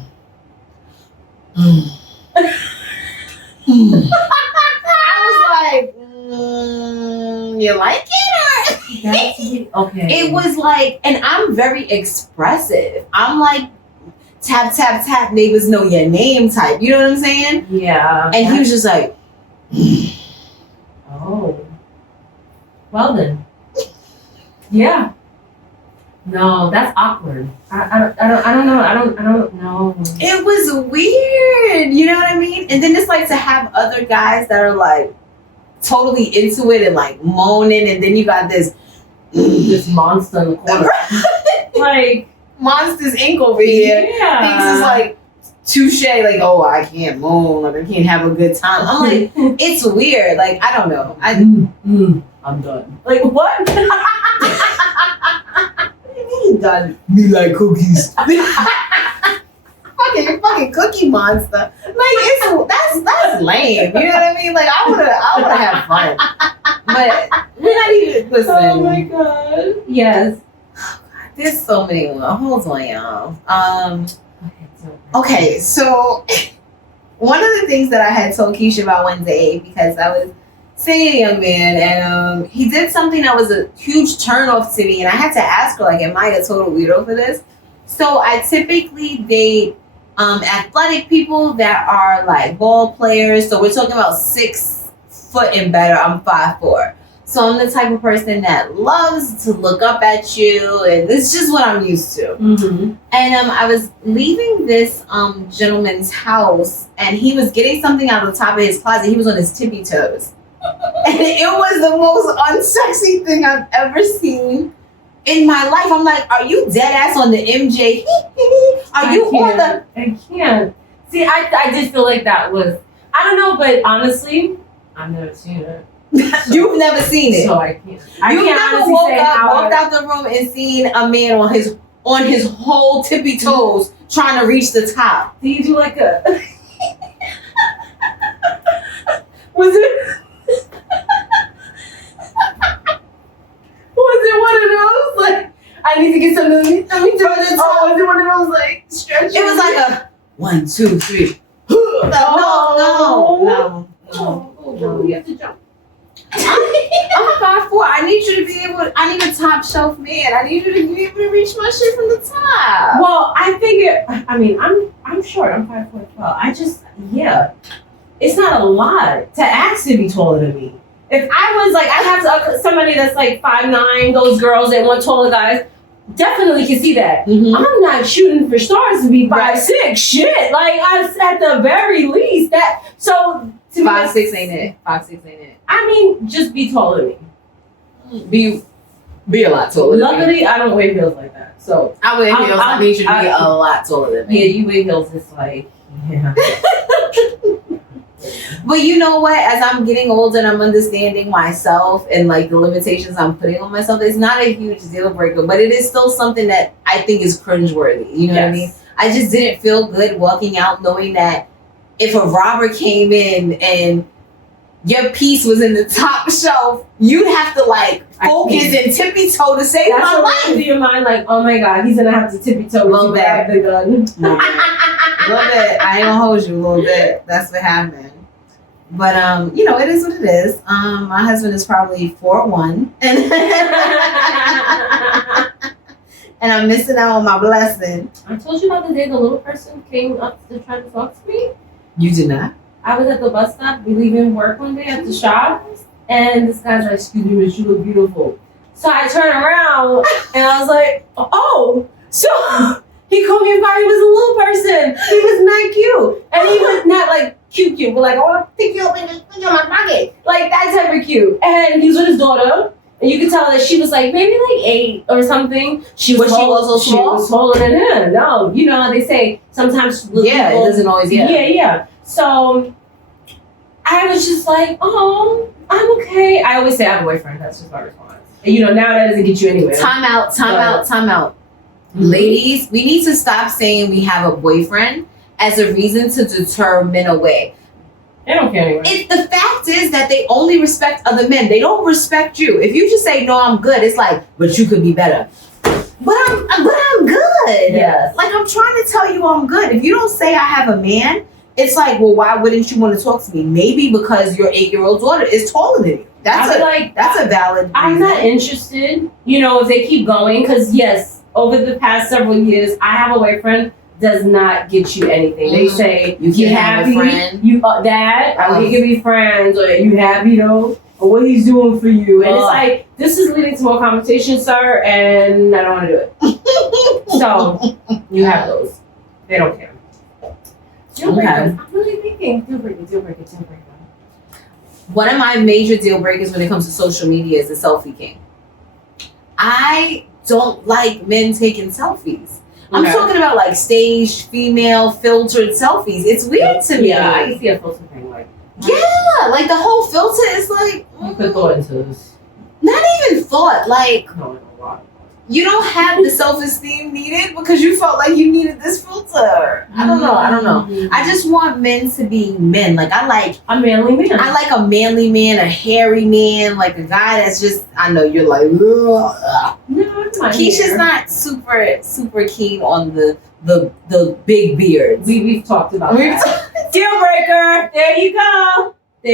was like, you like it? that's okay. It was like, and I'm very expressive. I'm like, tap, tap, tap, neighbors know your name type. You know what I'm saying? Yeah. And he was just like, oh. Well then. Yeah. No, that's awkward. I don't know. it was weird. You know what I mean? And then it's like to have other guys that are like totally into it and like moaning, and then you got this This monster in the corner. Like, Monsters Inc. over here. yeah. Thinks it's like touche, like, oh, I can't moan, like I can't have a good time. I'm like, it's weird. Like, I don't know. I'm done. Like, what? Done. Me like cookies. fucking cookie monster. Like, that's lame. You know what I mean? Like, I wanna have fun. But we're not even listen. Oh my god. Yes. There's so many more. Hold on, y'all. Okay, so one of the things that I had told Keisha about one day, because I was seeing a young man, and he did something that was a huge turnoff to me, and I had to ask her, like, am I a total weirdo for this? So I typically date athletic people that are like ball players. So we're talking about 6 foot and better. I'm 5'4". So I'm the type of person that loves to look up at you, and it's just what I'm used to. Mm-hmm. And I was leaving this gentleman's house, and he was getting something out of the top of his closet. He was on his tippy toes. And it was the most unsexy thing I've ever seen in my life. I'm like, are you dead ass on the MJ? Are you on the... I can't. See, I did feel like that was... I don't know, but honestly, I've never seen it. You've never seen it. So I can't. You've never walked out the room and seen a man on his whole tippy toes trying to reach the top. Do you do like a... Was it... Was it one of those, like, I need to get something, let me do it. Oh, was it one of those, like, stretches? It was like a 1, 2, 3. No. You have to jump. I'm 5'4". I need you to be able. I need a top shelf man. I need you to be able to reach my shit from the top. Well, I figure. I mean, I'm short. I'm 5'12". I just, it's not a lot to ask to be taller than me. If I was like, I have to somebody that's like 5'9", those girls that want taller guys, definitely can see that. Mm-hmm. I'm not shooting for stars to be 5'6". Right. Shit, like at the very least that. So to 5'6" ain't it? 5'6" ain't it? I mean, just be taller than me. Be a lot taller. Luckily, I don't wear heels like that. So I wear heels. I need you to be a lot taller than me. yeah, you wear heels. It's like But you know what? As I'm getting older and I'm understanding myself and like the limitations I'm putting on myself, it's not a huge deal breaker, but it is still something that I think is cringeworthy. You know what I mean? I just didn't feel good walking out knowing that if a robber came in and your piece was in the top shelf, you'd have to like focus and tippy toe to save my life. That's your mind, like, oh my god, he's gonna have to tippy toe to grab the gun. A little bit. I ain't gonna hold you a little bit. That's what happened. But it is what it is. My husband is probably 4'1", and and I'm missing out on my blessing. I told you about the day the little person came up to try to talk to me. You did not? I was at the bus stop. We leaving work one day at the shop, and this guy's like, "Excuse me, miss, you look beautiful." So I turned around and I was like, "Oh!" So he called me about he was a little person. He was not cute, and he was not like cute, but like, "I want to pick you up and just put you in my pocket," like that type of cute. And he was with his daughter. And you could tell that she was like maybe like 8 or something. She was so small? She was taller than him. No, you know how they say sometimes. It doesn't always. Yeah. So I was just like, oh, I'm okay. I always say I have a boyfriend. That's just my response. And now that doesn't get you anywhere. Time out. Mm-hmm. Ladies, we need to stop saying we have a boyfriend as a reason to deter men away. They don't care anyway. The fact is that they only respect other men. They don't respect you. If you just say, no, I'm good, it's like, but you could be better. But I'm good. Yes. Like, I'm trying to tell you I'm good. If you don't say I have a man, it's like, well, why wouldn't you want to talk to me? Maybe because your 8-year-old daughter is taller than you. That's a valid reason. I'm not interested, if they keep going. Because, yes, over the past several years, I have a boyfriend. Does not get you anything. They say you can have a friend. You that he can be friends, or you happy or what he's doing for you. And it's like this is leading to more conversation, sir, and I don't want to do it. So you have those. They don't care. Deal breakers. I'm really thinking deal breaker. One of my major deal breakers when it comes to social media is the selfie king. I don't like men taking selfies. I'm talking about like staged, female, filtered selfies. It's weird to me. Yeah, I can see a filter thing. Like, like the whole filter is like. You put thought into this. Not even thought. Like, no, a lot. You don't have the self-esteem needed because you felt like you needed this filter. I don't know. I just want men to be men. Like, I like a manly man. I like a manly man, a hairy man, like a guy that's just. I know you're like. Ugh. No, it's not. Keisha's not super keen on the big beards. We've talked about that. Deal breaker. There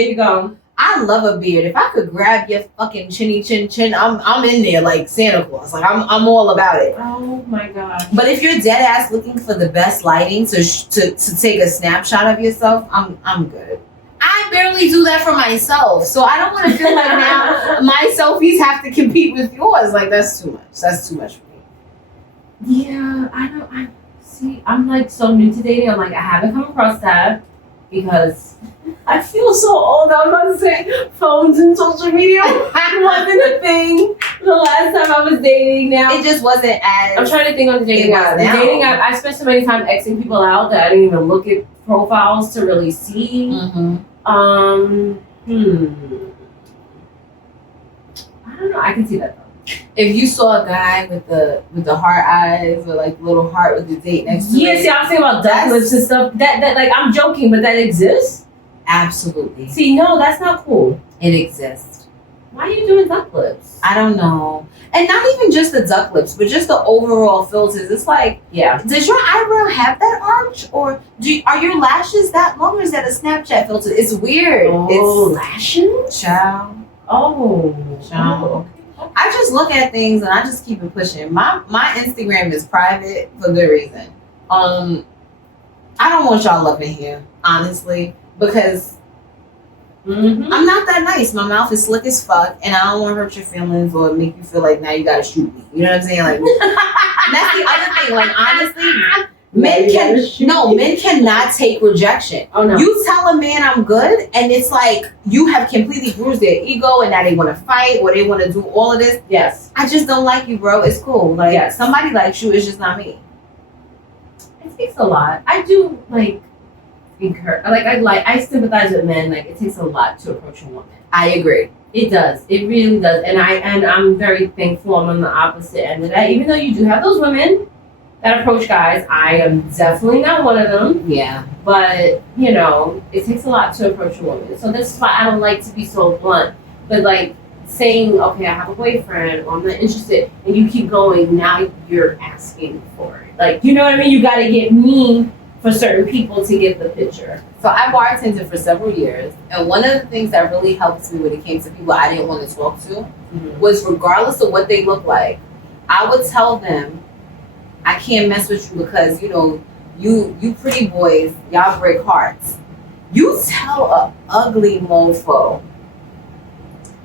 you go. I love a beard. If I could grab your fucking chinny chin, I'm in there like Santa Claus. Like I'm all about it. Oh my god. But if you're dead ass looking for the best lighting to take a snapshot of yourself, I'm good. I barely do that for myself, so I don't want to feel like now my selfies have to compete with yours. Like that's too much. That's too much for me. Yeah, I'm like so new to dating. I'm like I haven't come across that because I feel so old. I was about to say phones and social media wasn't a thing the last time I was dating. Now it just wasn't as. I'm trying to think on the dating app. The dating app, I spent so many time Xing people out that I didn't even look at profiles to really see. Mm-hmm. I don't know. I can see that though. If you saw a guy with the heart eyes or like little heart with the date next to it. See, I'm saying about duck lips and stuff. That like I'm joking, but that exists. Absolutely. See, no, that's not cool. It exists. Why are you doing duck lips? I don't know. And not even just the duck lips, but just the overall filters. It's like, does your eyebrow have that arch, or are your lashes that long, or is that a Snapchat filter? It's weird. Oh, lashes? Child. Oh. Child. I just look at things and I just keep it pushing. My Instagram is private for good reason. I don't want y'all up in here, honestly, because I'm not that nice. My mouth is slick as fuck, and I don't want to hurt your feelings or make you feel like now you gotta shoot me. You know what I'm saying? Like that's the other thing. Like honestly, men cannot take rejection. Oh no. You tell a man I'm good, and it's like you have completely bruised their ego, and now they want to fight or they want to do all of this. Yes. I just don't like you, bro. It's cool. Like somebody likes you, it's just not me. It takes a lot. I do I sympathize with men. Like it takes a lot to approach a woman. I agree. It does. It really does. And I'm very thankful I'm on the opposite end of that. Even though you do have those women that approach guys, I am definitely not one of them. Yeah. But, it takes a lot to approach a woman. So that's why I don't like to be so blunt. But like saying, okay, I have a boyfriend or I'm not interested, and you keep going, now you're asking for it. Like, you know what I mean? You gotta get me for certain people to get the picture. So I bartended for several years, and one of the things that really helped me when it came to people I didn't want to talk to was, regardless of what they look like, I would tell them, I can't mess with you because, you know, you pretty boys, y'all break hearts. You tell a ugly mofo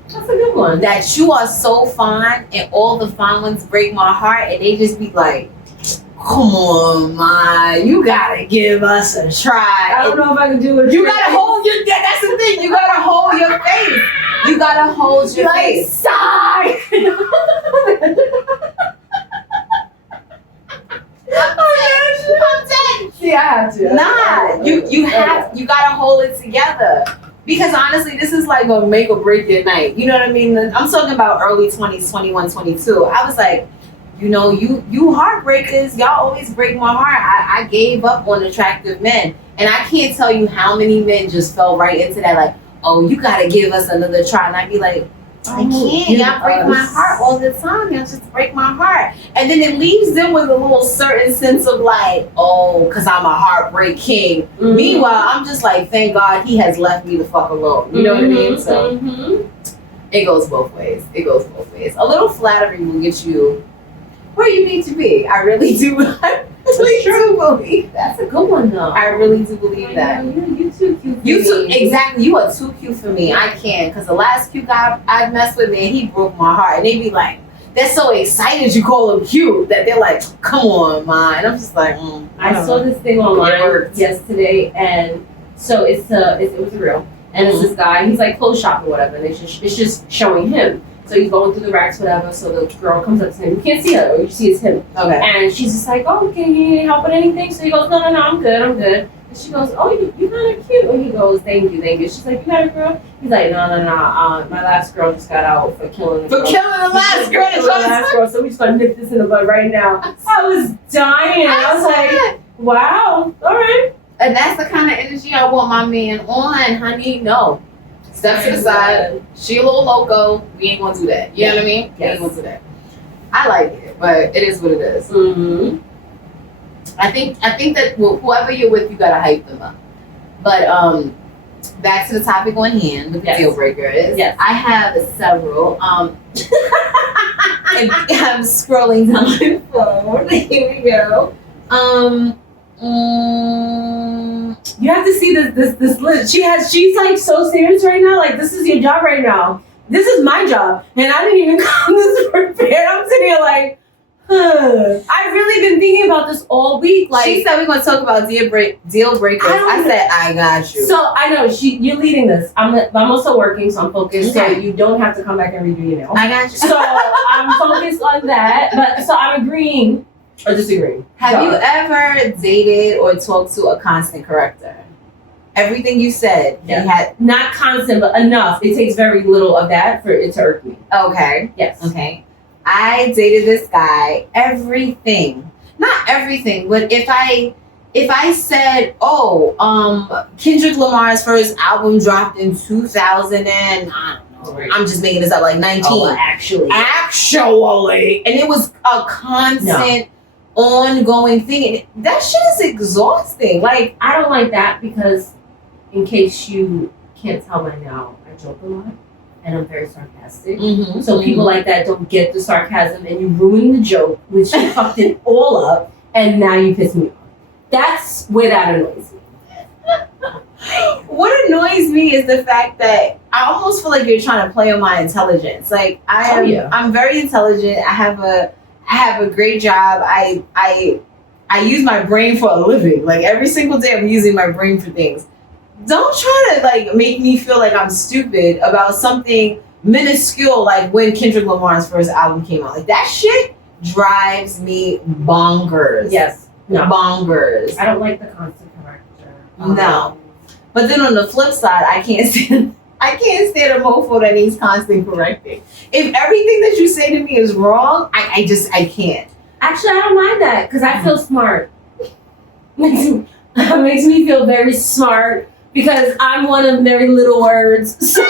That's a good one. that you are so fine and all the fine ones break my heart, and they just be like, come on, man, you gotta give us a try. I don't know if I can do it. You gotta hold your, that's the thing, you gotta hold your face. You gotta hold your face. Sigh. I'm dead. See, I have to. Nah, you gotta hold it together. Because honestly, this is like a make or break your night. You know what I mean? I'm talking about early 20s, 21, 22. I was like, you know, you heartbreakers, y'all always break my heart. I gave up on attractive men. And I can't tell you how many men just fell right into that, like, oh, you gotta give us another try. And I'd be like, I can't. Y'all break my heart all the time. Y'all just break my heart. And then it leaves them with a little certain sense of like, oh, because I'm a heartbreak king. Mm-hmm. Meanwhile, I'm just like, thank God he has left me the fuck alone. You know what I mean? So it goes both ways. It goes both ways. A little flattery will get you where you need to be. I really do. I really do believe that. That's a good one, though. I really do believe that. You too cute. For You too, me. exactly. You are too cute for me. I can't, because the last cute guy I messed with, man, he broke my heart. And they be like, they're so excited you call him cute that they're like, come on, man. And I'm just like, I saw this thing online yesterday, and so it was a reel, and it's this guy. He's like clothes shop or whatever, and it's just showing him. So he's going through the racks, whatever. So the girl comes up to him. You can't see her. You see it's him. Okay. And she's just like, "Oh, can you need help with anything?" So he goes, "No, I'm good. And she goes, "Oh, you kind of cute." And he goes, "Thank you." She's like, "You got a girl?" He's like, "No. My last girl just got out for killing the girl. Killing the last girl. The last girl. So we just gonna nip this in the bud right now." I was dying. I was like, "Wow, all right." And that's the kind of energy I want my man on, honey. No. Step to the side. She a little loco. We ain't gonna do that. You know what I mean? We ain't gonna do that. I like it, but it is what it is. Mm-hmm. I think that whoever you're with, you gotta hype them up. But back to the topic on hand with the deal breakers. Yes. I have several. I'm scrolling down my phone. Here we go. You have to see this list. She's like so serious right now. Like, this is your job right now. This is my job, and I didn't even come this prepared. I'm sitting here like, I've really been thinking about this all week. Like, she said we're gonna talk about deal breakers. I said I got you. So I know you're leading this. I'm also working, so I'm focused. Okay. So you don't have to come back and redo your nails. I got you. So I'm focused on that. But so I'm agreeing or disagreeing. Have you ever dated or talked to a constant corrector? Everything you said, Yeah. you had. Not constant, but enough. It takes very little of that for it to irk me. Okay. Yes. Okay. I dated this guy. Everything, not everything, but if I said, oh, Kendrick Lamar's first album dropped in 2000 and I don't know, I'm just making this up, like 19. Oh, actually, and it was a constant, ongoing thing. And that shit is exhausting. Like, I don't like that because, in case you can't tell by now, I joke a lot and I'm very sarcastic. So people like that don't get the sarcasm, and you ruin the joke, which you fucked it all up, and now you piss me off. That's where that annoys me. What annoys me is the fact that I almost feel like you're trying to play on my intelligence. Like, I'm very intelligent. I have a great job. I use my brain for a living. Like, every single day I'm using my brain for things. Don't try to like make me feel like I'm stupid about something minuscule, like when Kendrick Lamar's first album came out. Like, that shit drives me bonkers. Yes. No. Bonkers. I don't like the constant corrector. No. But then on the flip side, I can't stand a mofo that needs constant correcting. If everything that you say to me is wrong, I can't. Actually, I don't mind that because I feel smart. Makes me feel very smart because I'm one of very little words. So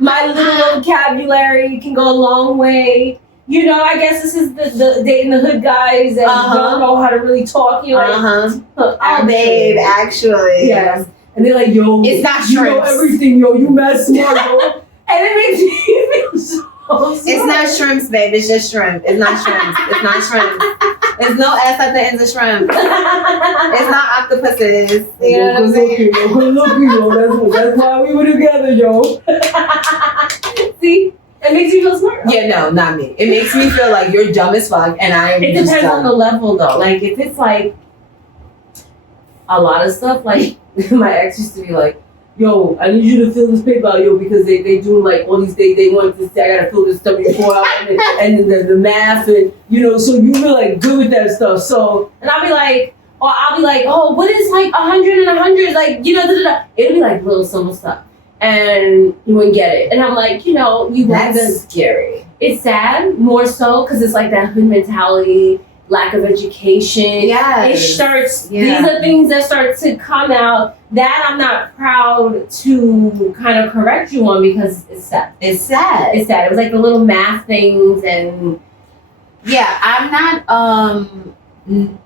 my little vocabulary can go a long way. you know, I guess this is the dating the hood guys that don't know how to really talk. You're like, oh, babe, actually. Yes. And they're like, yo, it's not you know everything, yo, you mad smart, yo. And it makes me feel so smart. It's not shrimps, babe. It's just shrimp. It's not shrimps. It's not shrimps. There's no S at the end of shrimp. It's not octopuses. You know what I'm saying? Good looking, yo. That's why we were together, yo. See? It makes you feel smart. Yeah, no, not me. It makes me feel like you're dumb as fuck, and I am. It just depends dumb. on the level, though. Like, if it's like a lot of stuff, like my ex used to be like, yo, I need you to fill this paper out, yo, because they do like all these they want this, I gotta fill this W4 out and the math and you know, so you were like good with that stuff. So and I'll be like, oh, what is like 100 and 100? Like, you know, it'll be like little simple stuff. And you wouldn't get it. And I'm like, you know, that's scary. It's sad, more so, because it's like that hood mentality, lack of education. Yeah. It starts, these are things that start to come out that I'm not proud to kind of correct you on because it's sad. It's sad. It's sad. It was like the little math things and. Yeah, I'm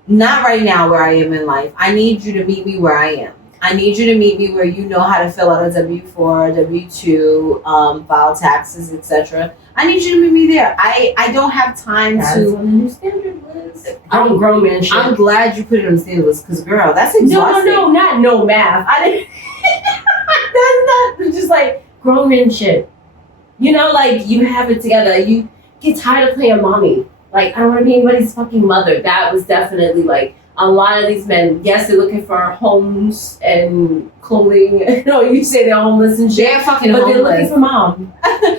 not right now where I am in life. I need you to meet me where I am. I need you to meet me where you know how to fill out a W4, W2, file taxes, etc. I need you to meet me there. I don't have time to. On the new standard list. I'm grown man shit. I'm glad you put it on the standard list because, girl, that's exhausting. No, not no math. I didn't. That's not just like grown man shit. You know, like you have it together. You get tired of playing mommy. Like I don't want to be anybody's fucking mother. That was definitely like. A lot of these men, yes, they're looking for homes and clothing. No, you say they're homeless and shit. They're fucking but homeless. They're looking for mom.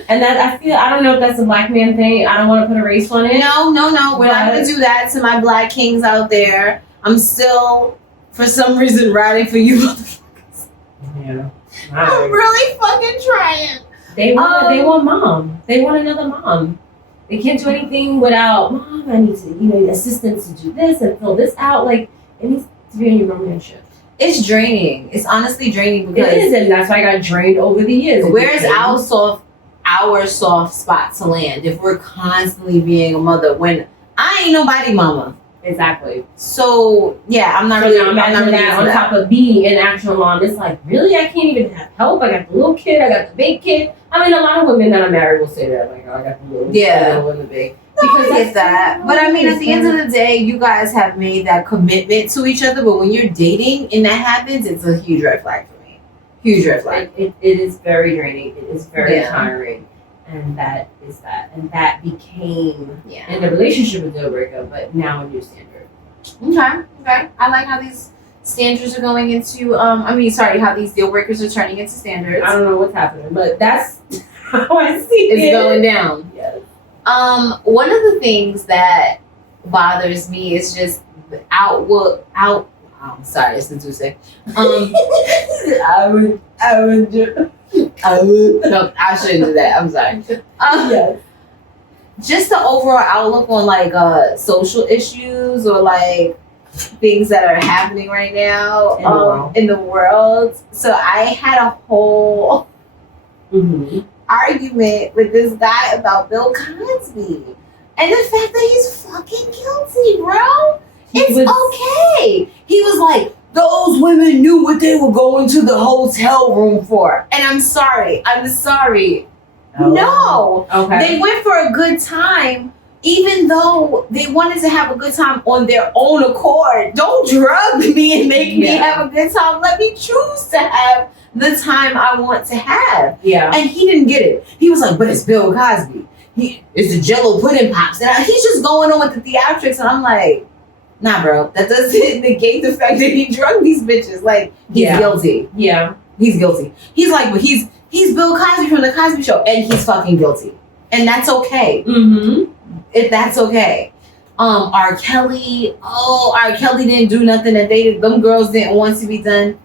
And that I don't know if that's a black man thing. I don't want to put a race on it. No. We're not gonna do that to my black kings out there. I'm still, for some reason, riding for you motherfuckers. Yeah. I'm really fucking trying. They want mom. They want another mom. They can't do anything without mom. I need to, you know, assistants to do this and fill this out. Like it needs to be in your romanship. It's draining. It's honestly draining because it is, and that's why I got drained over the years. Where's our soft spot to land if we're constantly being a mother when I ain't nobody mama? Exactly. So yeah, I'm not really. Now imagine that on top of being an actual mom. It's like really, I can't even have help. I got the little kid. I got the big kid. I mean, a lot of women that are married will say that, like, oh, I got the little kid and the big. Because I get that. But I mean, at the end of the day, you guys have made that commitment to each other. But when you're dating and that happens, it's a huge red flag for me. Huge red flag. It is very draining. It is very tiring. And that is that. And that became in the relationship a deal breaker, but now a new standard. Okay. I like how these standards are going into how these deal breakers are turning into standards. I don't know what's happening, but that's how I see it. It's going down. Yes. One of the things that bothers me is just I'm sorry, it's the Tuesday. I would no, I shouldn't do that. I'm sorry. Yes. Just the overall outlook on like social issues or like things that are happening right now in the world. So I had a whole argument with this guy about Bill Cosby and the fact that he's fucking guilty, bro. It's okay. He was like, those women knew what they were going to the hotel room for. And I'm sorry. Oh. No. Okay. They went for a good time, even though they wanted to have a good time on their own accord. Don't drug me and make me have a good time. Let me choose to have the time I want to have. Yeah. And he didn't get it. He was like, but it's Bill Cosby. It's the Jello pudding pops. And he's just going on with the theatrics. And I'm like, nah, bro. That doesn't negate the fact that he drugged these bitches. Like, he's guilty. Yeah. He's guilty. He's like, but he's Bill Cosby from the Cosby Show. And he's fucking guilty. And that's okay. If that's okay. R. Kelly. R. Kelly didn't do nothing that them girls didn't want to be done.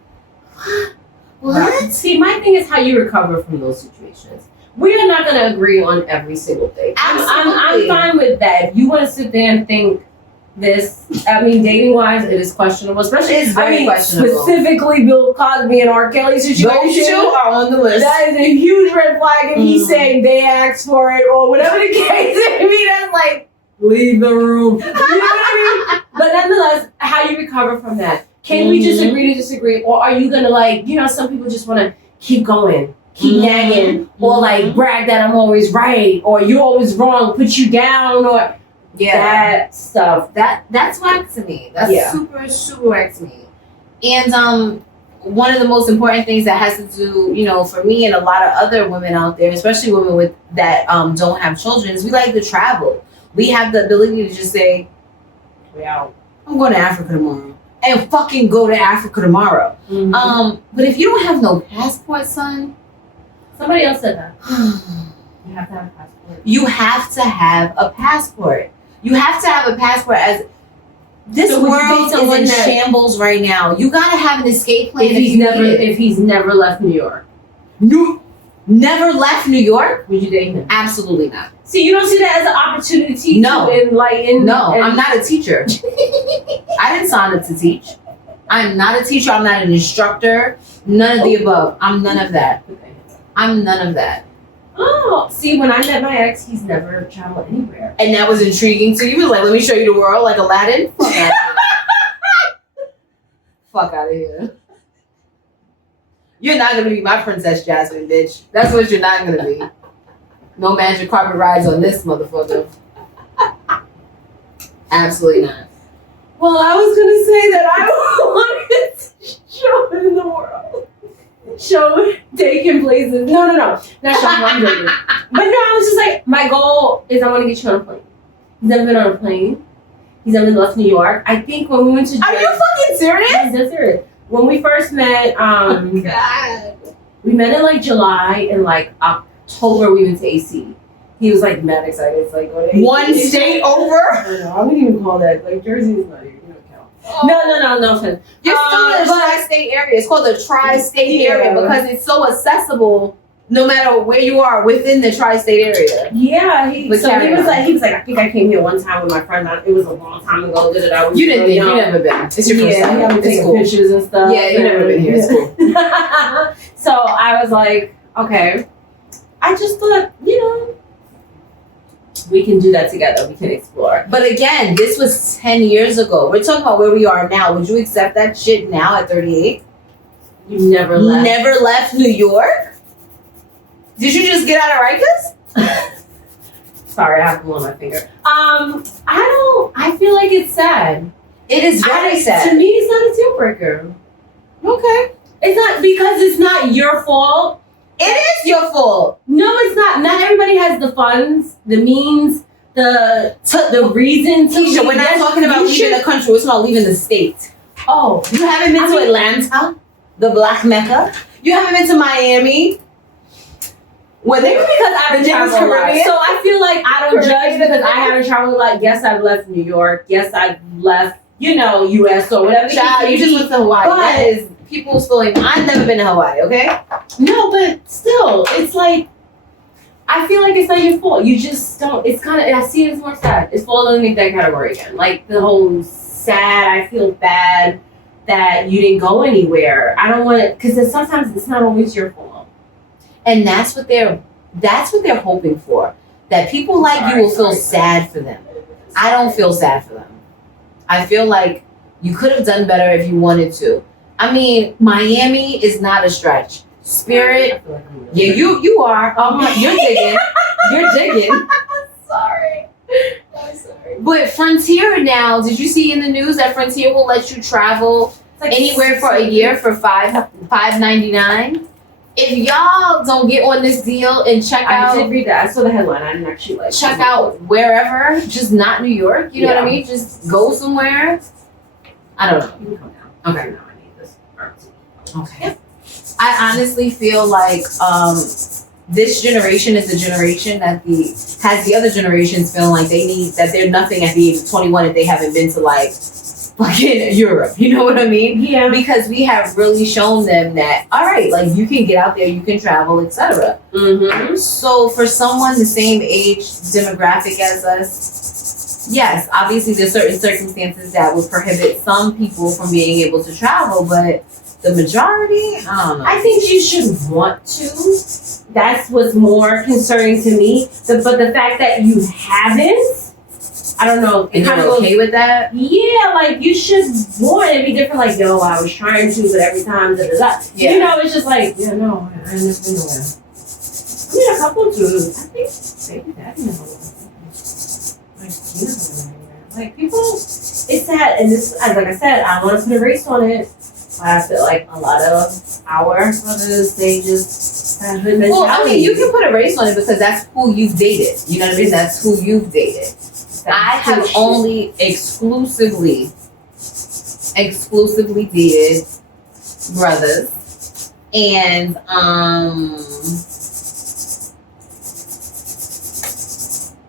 What? See, my thing is how you recover from those situations. We are not going to agree on every single thing. Absolutely. I'm fine with that. If you want to sit there and think, dating wise, it is questionable, especially It's very questionable. Specifically, Bill Cosby and R. Kelly situation. Those two are on the list. That is a huge red flag if he's saying they asked for it or whatever the case may be. That's like, leave the room. You know what I mean? But nonetheless, how you recover from that? Can we just agree to disagree, or are you gonna some people just want to keep going, keep nagging, or like brag that I'm always right, or you're always wrong, put you down, or that stuff. That's whack to me. That's super, super whack to me. And one of the most important things that has to do, for me and a lot of other women out there, especially women with that don't have children, is we like to travel. We have the ability to just say, "Well, I'm going to Africa tomorrow," and fucking go to Africa tomorrow. But if you don't have no passport, son, somebody else said that. You have to have a passport. You have to have a passport. You have to have a passport. As this world is in shambles right now. You gotta have an escape plan. If he's never left New York. Never left New York? Would you date him? Absolutely not. See, you don't see that as an opportunity No. to enlighten. No, I'm not a teacher. I didn't sign up to teach. I'm not a teacher. I'm not an instructor. None of the above. I'm none of that. I'm none of that. Oh, see, when I met my ex, he's never traveled anywhere. And that was intriguing to you. He was like, let me show you the world like Aladdin. Fuck out of here. Fuck out of here. You're not going to be my Princess Jasmine, bitch. That's what you're not going to be. No magic carpet rides on this motherfucker. Absolutely not. Well, I was going to say that I wanted to show him the world. Show taking places. No. Not show him dating. But no, I was just like, my goal is I want to get you on a plane. He's never been on a plane. He's never left New York. I think when we went to Are you fucking serious? I'm dead serious. When we first met, God. we met in like July, and like October we went to AC. He was like mad excited. It's like go to AC. One state over? I don't know. I wouldn't even call that. Like Jersey is not here. You don't count. Oh. No offense. You're still in the tri-state area. It's called the tri-state area because it's so accessible no matter where you are within the tri-state area. Yeah, he was like, I think I came here one time with my friend. It was a long time ago. You didn't think, you never been. It's your first time. Yeah, taking cool. pictures and stuff. Yeah, you never been here. It's cool. So I was like, okay. I just thought, we can do that together. We can explore. But again, this was 10 years ago. We're talking about where we are now. Would you accept that shit now at 38? You never left. Never left New York? Did you just get out of Rikers? Sorry, I have to blow my finger. I feel like it's sad. It is very sad. To me, it's not a deal breaker. Okay. It's not because it's not your fault. It is your fault. No, it's not. Not everybody has the funds, the means, the reason to Keisha, we're not talking about leaving the country. We're talking about leaving the state. Oh. You haven't been to Atlanta, the Black Mecca? You haven't been to Miami? Maybe because I've been traveling a lot. So I feel like I don't judge because I haven't traveled a lot. Yes, I've left New York. Yes, I've left, US or whatever. Child, you just went to Hawaii. That is people still like, I've never been to Hawaii, okay? No, but still, it's like, I feel like it's not your fault. You just don't, it's kind of, I see it as more sad. It's falling underneath that category again. Like the whole sad, I feel bad that you didn't go anywhere. I don't want it, because sometimes it's not always your fault. And that's what they're hoping for. That people like you will feel sad for them. I don't feel sad for them. I feel like you could have done better if you wanted to. I mean, Miami is not a stretch. Spirit, yeah, you are. You're digging. You're digging. I'm sorry. But Frontier now, did you see in the news that Frontier will let you travel anywhere for a year for $5.99? If y'all don't get on this deal and check out, I did read that. I saw the headline. I didn't actually check out wherever, just not New York. You know what I mean? Just go somewhere. I don't know. You can come down. Okay. No, I need this. Okay. I honestly feel like this generation is a generation that has the other generations feeling like they're nothing at the age of 21 if they haven't been to like fucking Europe. You know what I mean? Yeah. Because we have really shown them that, all right, like you can get out there, you can travel, etc. Mm-hmm. So for someone the same age demographic as us, yes, obviously there's certain circumstances that would prohibit some people from being able to travel, but the majority, I don't know. I think you should want to. That's what's more concerning to me. But the fact that you haven't, I don't know. And you're okay with that? Yeah, like you should want it. Be different. Like, yo, I was trying to, but every time, da da da. Yeah. You know, it's just like, yeah, no, I never been nowhere. I mean, a couple dudes. I think maybe that never was. Like, you never went anywhere. Like people, it's sad. And this, like I said, I want to put a race on it. I feel like a lot of our brothers, they just have hood mentality. Well, I mean, you can put a race on it because that's who you've dated. You know what I mean? That's who you've dated. I have only exclusively dated brothers, and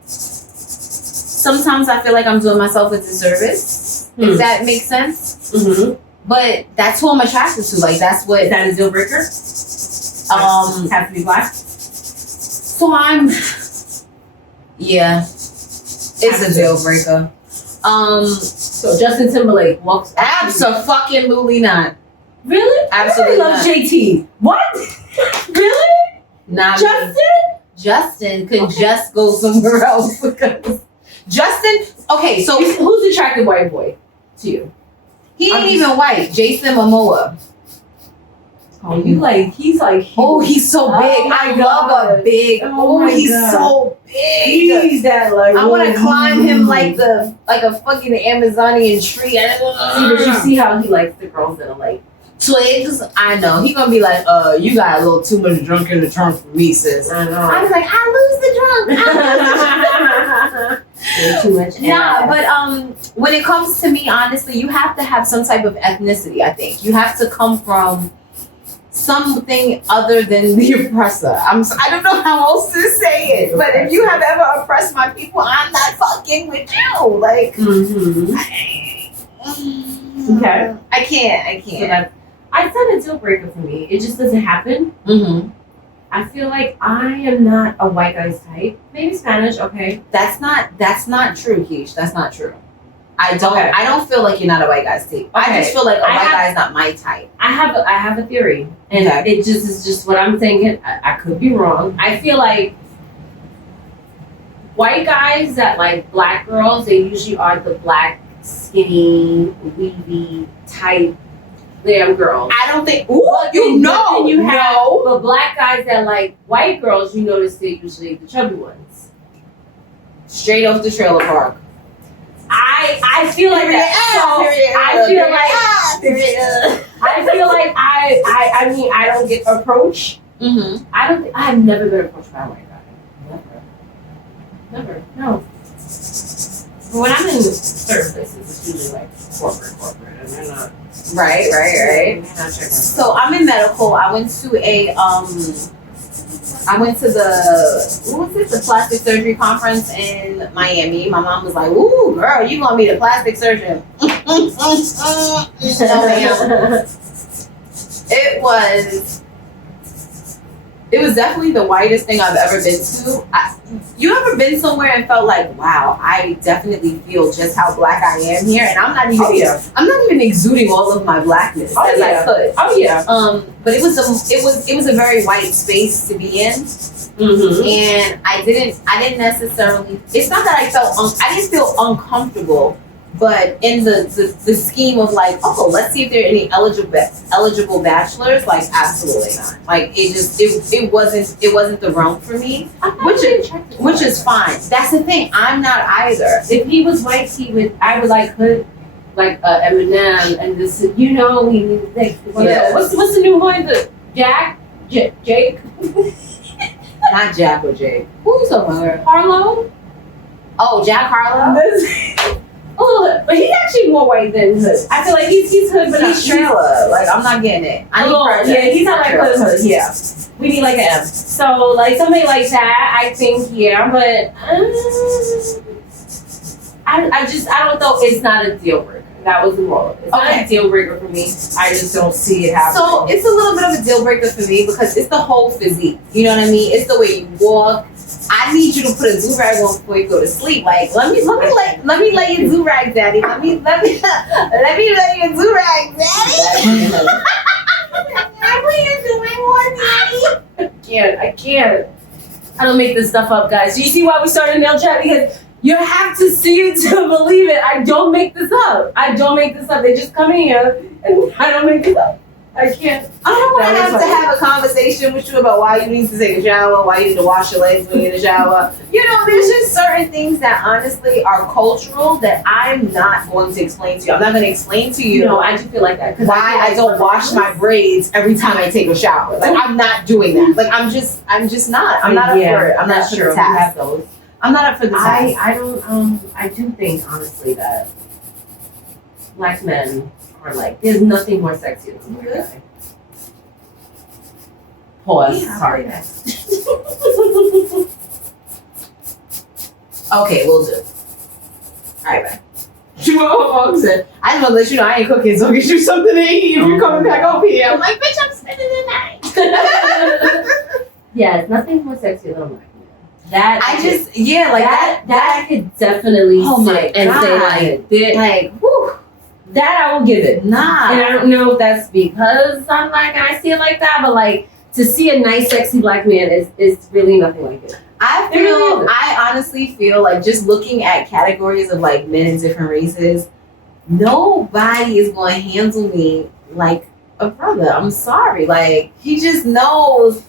sometimes I feel like I'm doing myself a disservice. If that makes sense. Mm-hmm. But that's who I'm attracted to. Like that's what. Is that a deal breaker? Have to be black. So I'm. Yeah, it's a deal breaker. So Justin Timberlake walks. Absolutely not. Really? Absolutely I love not. JT. What? Really? Not Justin? Justin could just go somewhere else because Justin. Okay, so who's the attractive white boy to you? He ain't even white. Jason Momoa. Oh, you like? He's like. Huge. Oh, he's so big. Oh I my love God. a big. Oh my he's God. so big. He's that like. I want to climb him like a fucking Amazonian tree. But you see how he likes the girls that are like twigs. I know he gonna be like, you got a little too much drunk in the trunk for me, sis. I know. I was like, I lose the drunk. Too much. Nah, but when it comes to me, honestly, you have to have some type of ethnicity. I think you have to come from something other than the oppressor. I don't know how else to say it, but if you have ever oppressed my people, I'm not fucking with you. Like, okay, I can't. So that's not a deal breaker for me. It just doesn't happen. I feel like I am not a white guy's type. Maybe Spanish, okay. That's not true, Keish. That's not true. I don't feel like you're not a white guy's type. I just feel like a white guy is not my type. I have a theory, and it just is just what I'm saying. I could be wrong. I feel like white guys that like black girls, they usually are the black, skinny, weavy type damn girls. I don't think. But black guys that like white girls, you notice they're usually the chubby ones. Straight off the trailer park. I feel like that. I feel like I mean I don't get approached. I've never been approached by a white guy. Never. No. When I'm in certain places, it's usually like corporate, and they're not. Right. So I'm in medical. I went to the plastic surgery conference in Miami. My mom was like, "Ooh, girl, you gonna be the plastic surgeon?" It was definitely the whitest thing I've ever been to. You ever been somewhere and felt like, wow, I definitely feel just how black I am here, and I'm not even exuding all of my blackness as I could. Oh yeah. But it was a very white space to be in, and I didn't necessarily. It's not that I didn't feel uncomfortable. But in the scheme of like, oh, let's see if there are any eligible bachelors, like absolutely not. Like it wasn't the realm for me, which is fine. That's the thing. I'm not either. If he was white, I would like hood, like Eminem and this. You know, what's the new one? The Jake. Not Jack or Jake. Who you talking about? Harlow. Oh, Jack Harlow. Oh, but he's actually more white than hood. I feel like he's hood, but he's trailer. Like I'm not getting it. He's not like hood. Yeah, we need like an M. So like somebody like that, I think but I don't know. It's not a deal breaker. That was the role. It's not a deal breaker for me. I just don't see it happening. So it's a little bit of a deal breaker for me because it's the whole physique. You know what I mean? It's the way you walk. I I need you to put a do rag on before you go to sleep. Like, let me lay your do rag, daddy. Let me lay your do rag, daddy. I can't. I don't make this stuff up, guys. Do you see why we started nail chat? Because you have to see it to believe it. I don't make this up. They just come in here and I don't make this up. I can't. I don't want to have a conversation with you about why you need to take a shower, why you need to wash your legs when you're in the shower. You know, there's just certain things that honestly are cultural that I'm not going to explain to you. I'm not going to explain to you. No, I do feel like that. Why I don't wash my braids every time I take a shower. Like, I'm not doing that. Like, I'm just not. I'm not up for it. I'm not for the task. I'm not up for the task. I do think honestly that black men are like, there's nothing more sexy than a black guy. Pause. Yeah, sorry. Okay, we'll do. Alright, bye. I just want to let you know I ain't cooking, so get you something to eat if you're coming back over here. I'm like, bitch, I'm spending the night. Yeah, nothing more sexy than a black man. That I could definitely sit and say whew, that I will give it. Nah. And I don't know if that's because I'm like, I see it like that, but like to see a nice, sexy black man is really nothing like it. I honestly feel like just looking at categories of like men in different races, nobody is going to handle me like a brother. I'm sorry. Like, he just knows.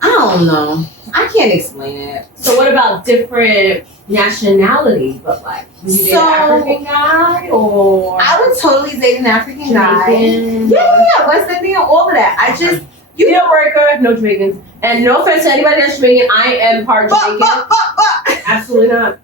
I don't know. I can't explain it. So what about different nationality, but like, would you date an African guy or? I would totally date an African guy. Jamaican? Yeah, West Indian, all of that. I just deal breaker, no Jamaicans. And no offense to anybody that's Jamaican, I am part Jamaican. Absolutely not.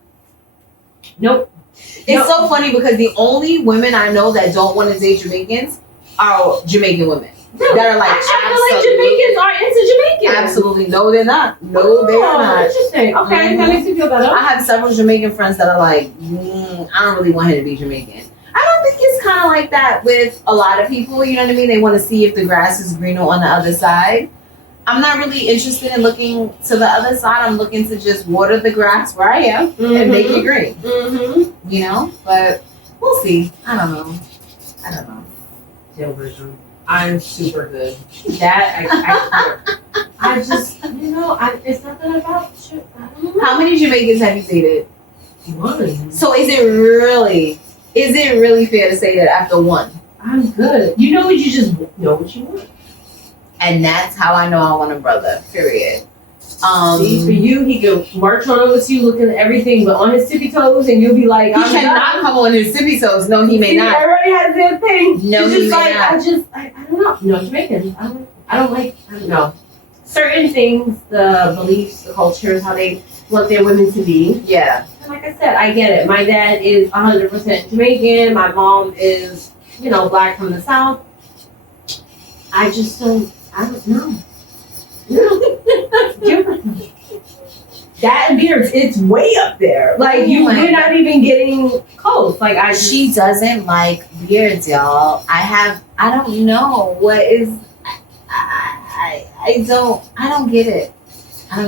Nope. It's so funny because the only women I know that don't want to date Jamaicans are Jamaican women. Really? That are like, I feel like Jamaicans are into Jamaicans. Absolutely. No, they're not. No, they're not. Interesting. Okay, that makes me feel better. I have several Jamaican friends that are like, I don't really want him to be Jamaican. I don't think it's kind of like that with a lot of people. You know what I mean? They want to see if the grass is greener on the other side. I'm not really interested in looking to the other side. I'm looking to just water the grass where I am and make it green. Mm-hmm. You know? But we'll see. I don't know. Jail version. I'm super good. That I just, it's nothing about shit. I don't know. How many Jamaicans have you dated? One. So is it really fair to say that after one? I'm good. You know what you just know what you want. And that's how I know I want a brother, period. See, for you, he can march on over to you looking at everything, but on his tippy toes, and you'll be like, he cannot come on his tippy toes. No, he may not. Everybody has their thing. No, it's he just may not. I don't know. No, Jamaicans. I don't know. Certain things, the beliefs, the cultures, how they want their women to be. Yeah. And like I said, I get it. My dad is 100% Jamaican. My mom is, black from the South. I don't know. That and beards, it's way up there. Like we're not even getting close. Like she doesn't like beards, y'all. I don't know what is. I don't get it. I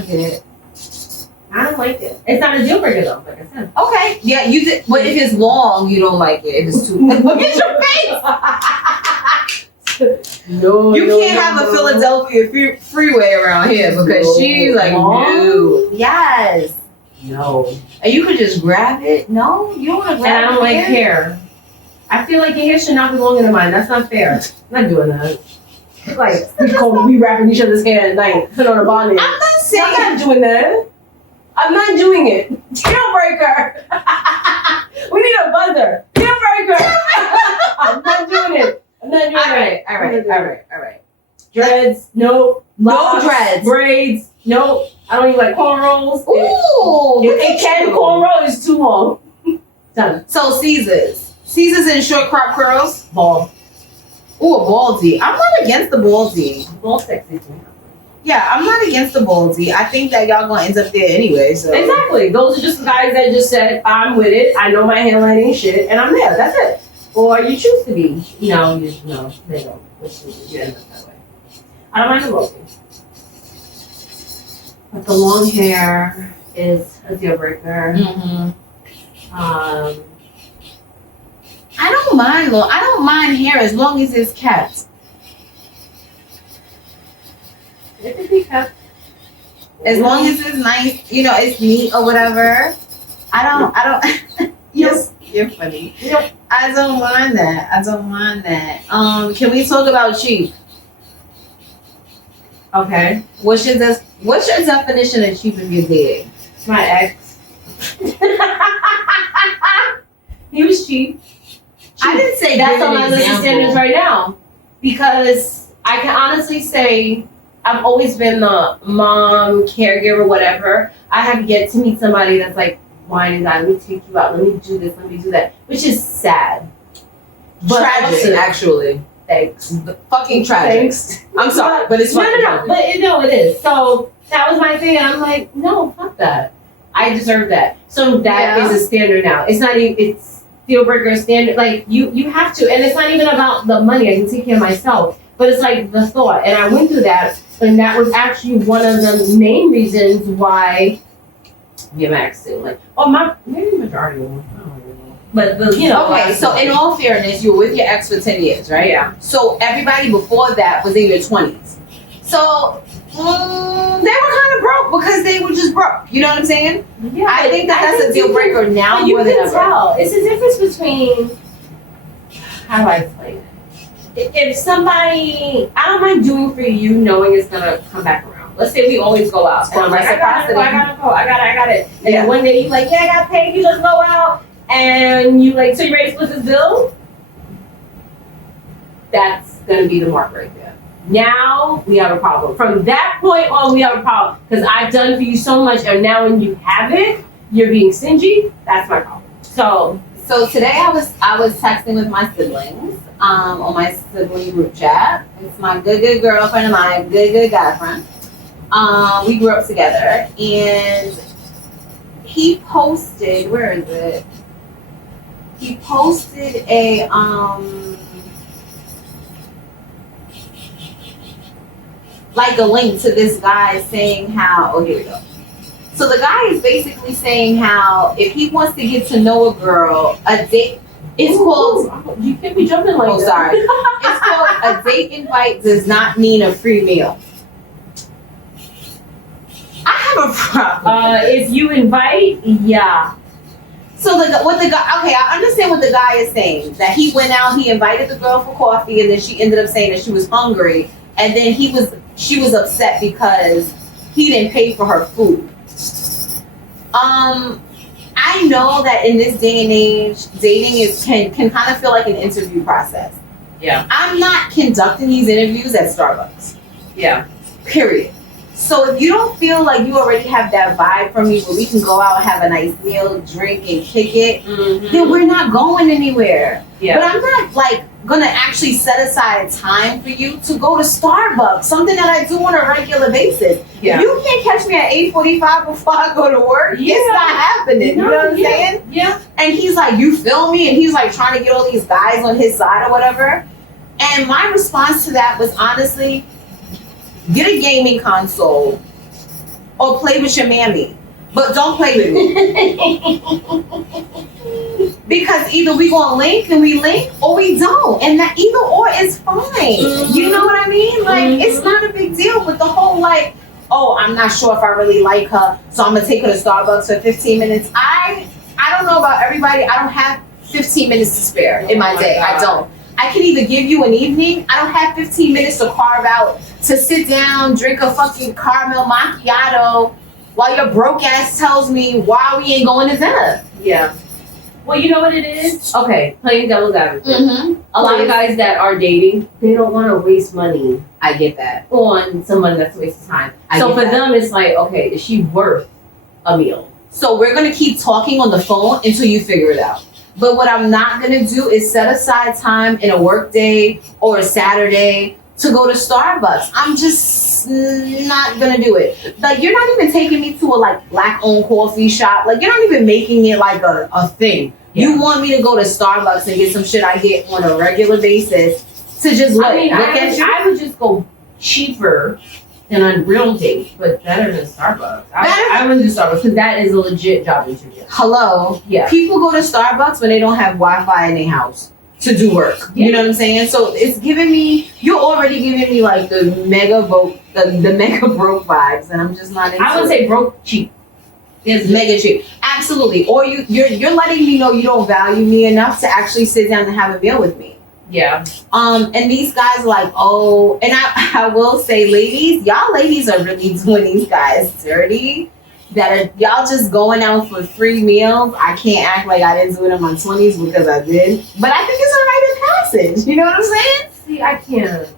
don't like it. It's not a deal breaker though, like I said. Okay. Yeah, you did. But if it's long, you don't like it. If it's too. Look at your face. No, you can't have a Philadelphia freeway around here because she's like, no. Yes. No. And you could just grab it. No, you don't want to grab it. And I don't like hair. I feel like your hair should not be longer than mine. That's not fair. I'm not doing that. Like, we wrapping each other's hair at night, put on a bonnet. I'm not saying. I'm not doing that. I'm not doing it. Deal breaker. We need a buzzer. Deal breaker. I'm not doing it. I'm not doing it. All right. Dreads, no. Locks, no dreads. Braids, no. I don't even like cornrows. Ooh. If it can cornrow, it's too long. Done. So Caesars and short crop curls. Bald. Ooh, a baldy. I'm not against the baldy. Bald sexy to me. Yeah, I'm not against the baldy. I think that y'all gonna end up there anyway. So exactly. Those are just guys that just said, I'm with it. I know my hairline ain't shit, and I'm there. That's it. Or you choose to be. No, they don't. You end up that way. I don't mind the baldy. But the long hair, is a deal breaker. Mm-hmm. Um, I don't mind though. I don't mind hair as long as it's kept. it could be kept. As long as it's nice, it's neat or whatever. I don't you're funny. Yep. I don't mind that. Can we talk about cheap? Okay. What's your definition of cheap if you're dating? My ex. He was cheap. I didn't say That's give on an my list of example. standards right now. Because I can honestly say I've always been the mom, caregiver, whatever. I have yet to meet somebody that's like, wine and dine, let me take you out, let me do this, let me do that. Which is sad. But Tragic, also, actually. thanks. Fucking tragic. Thanks. I'm sorry, but it's No, fucking no, tragic. but no, it is. So that was my thing, and I'm like, no, fuck that. I deserve that. So that is a standard now. It's not even. It's deal breaker standard. Like you have to, and it's not even about the money. I can take care of myself, but it's like the thought. And I went through that, and that was actually one of the main reasons why. Get back soon. Like, maybe majority of them. I don't really know. But Okay, so in all fairness, you were with your ex for 10 years, right? Yeah. So everybody before that was in your 20s. So they were kind of broke because they were just broke. You know what I'm saying? Yeah, I think that's a deal breaker now you more than can ever. tell. It's a difference between. How do I explain it? If somebody, I don't mind doing for you, knowing it's gonna come back around. Let's say we always go out, and I'm like, I got it. And then one day you like, yeah, I got paid. You just go out, and you like, so you ready to split this bill? That's gonna be the mark right there. Now we have a problem. From that point on, we have a problem because I've done for you so much, and now when you have it, you're being stingy. That's my problem. So today I was texting with my siblings on my sibling group chat. It's my good girlfriend and my good guy friend. We grew up together, and he posted. Where is it? He posted a like a link to this guy saying how. Oh, here we go. So the guy is basically saying how if he wants to get to know a girl, a date. It's called. You can't be jumping like Oh, that. sorry. It's called a date invite does not mean a free meal. I have a problem. If you invite, yeah. So what the guy? Okay, I understand what the guy is saying. That he went out, he invited the girl for coffee, and then she ended up saying that she was hungry, and then she was upset because he didn't pay for her food. I know that in this day and age, dating can kind of feel like an interview process. Yeah. I'm not conducting these interviews at Starbucks. Yeah. Period. So if you don't feel like you already have that vibe from me where we can go out and have a nice meal, drink, and kick it, then we're not going anywhere. Yeah. But I'm not like gonna actually set aside time for you to go to Starbucks, something that I do on a regular basis. Yeah. If you can't catch me at 8:45 before I go to work, it's not happening. You know what I'm saying? Yeah. And he's like, you feel me? And he's like trying to get all these guys on his side or whatever. And my response to that was honestly, get a gaming console or play with your mammy. But don't play with me. Because either we gonna link and we link or we don't. And that either or is fine. Mm-hmm. You know what I mean? Like it's not a big deal. But the whole like, oh, I'm not sure if I really like her, so I'm gonna take her to Starbucks for 15 minutes. I don't know about everybody. I don't have 15 minutes to spare in my day. God. I don't. I can either give you an evening. I don't have 15 minutes to carve out to sit down, drink a fucking caramel macchiato while your broke ass tells me why we ain't going to dinner. Yeah. Well, you know what it is? Okay, playing devil's advocate. Mm-hmm. A lot of guys that are dating, they don't want to waste money I get that. on someone that's a waste of time. I So get for that. them, it's like, okay, is she worth a meal? So we're going to keep talking on the phone until you figure it out. But what I'm not going to do is set aside time in a work day or a Saturday to go to Starbucks. I'm just not going to do it. Like, you're not even taking me to a, like, black-owned coffee shop. Like, you're not even making it, like, a thing. Yeah. You want me to go to Starbucks and get some shit I get on a regular basis to just look I mean, at you? I would just go cheaper than a real date, but better than Starbucks. I wouldn't do Starbucks because that is a legit job interview. Hello. Yeah. People go to Starbucks when they don't have Wi-Fi in their house to do work. Yeah. You know what I'm saying? So it's giving me, you're already giving me like the mega broke vibes, and I'm just not into I would say broke cheap. It's mega cheap. Absolutely. Or you're letting me know you don't value me enough to actually sit down and have a meal with me. Yeah. And these guys are like, oh, and I will say, y'all ladies are really doing these guys dirty. That are y'all just going out for free meals. I can't act like I didn't do it in my 20s because I did. But I think it's a rite of passage. You know what I'm saying? See, I can't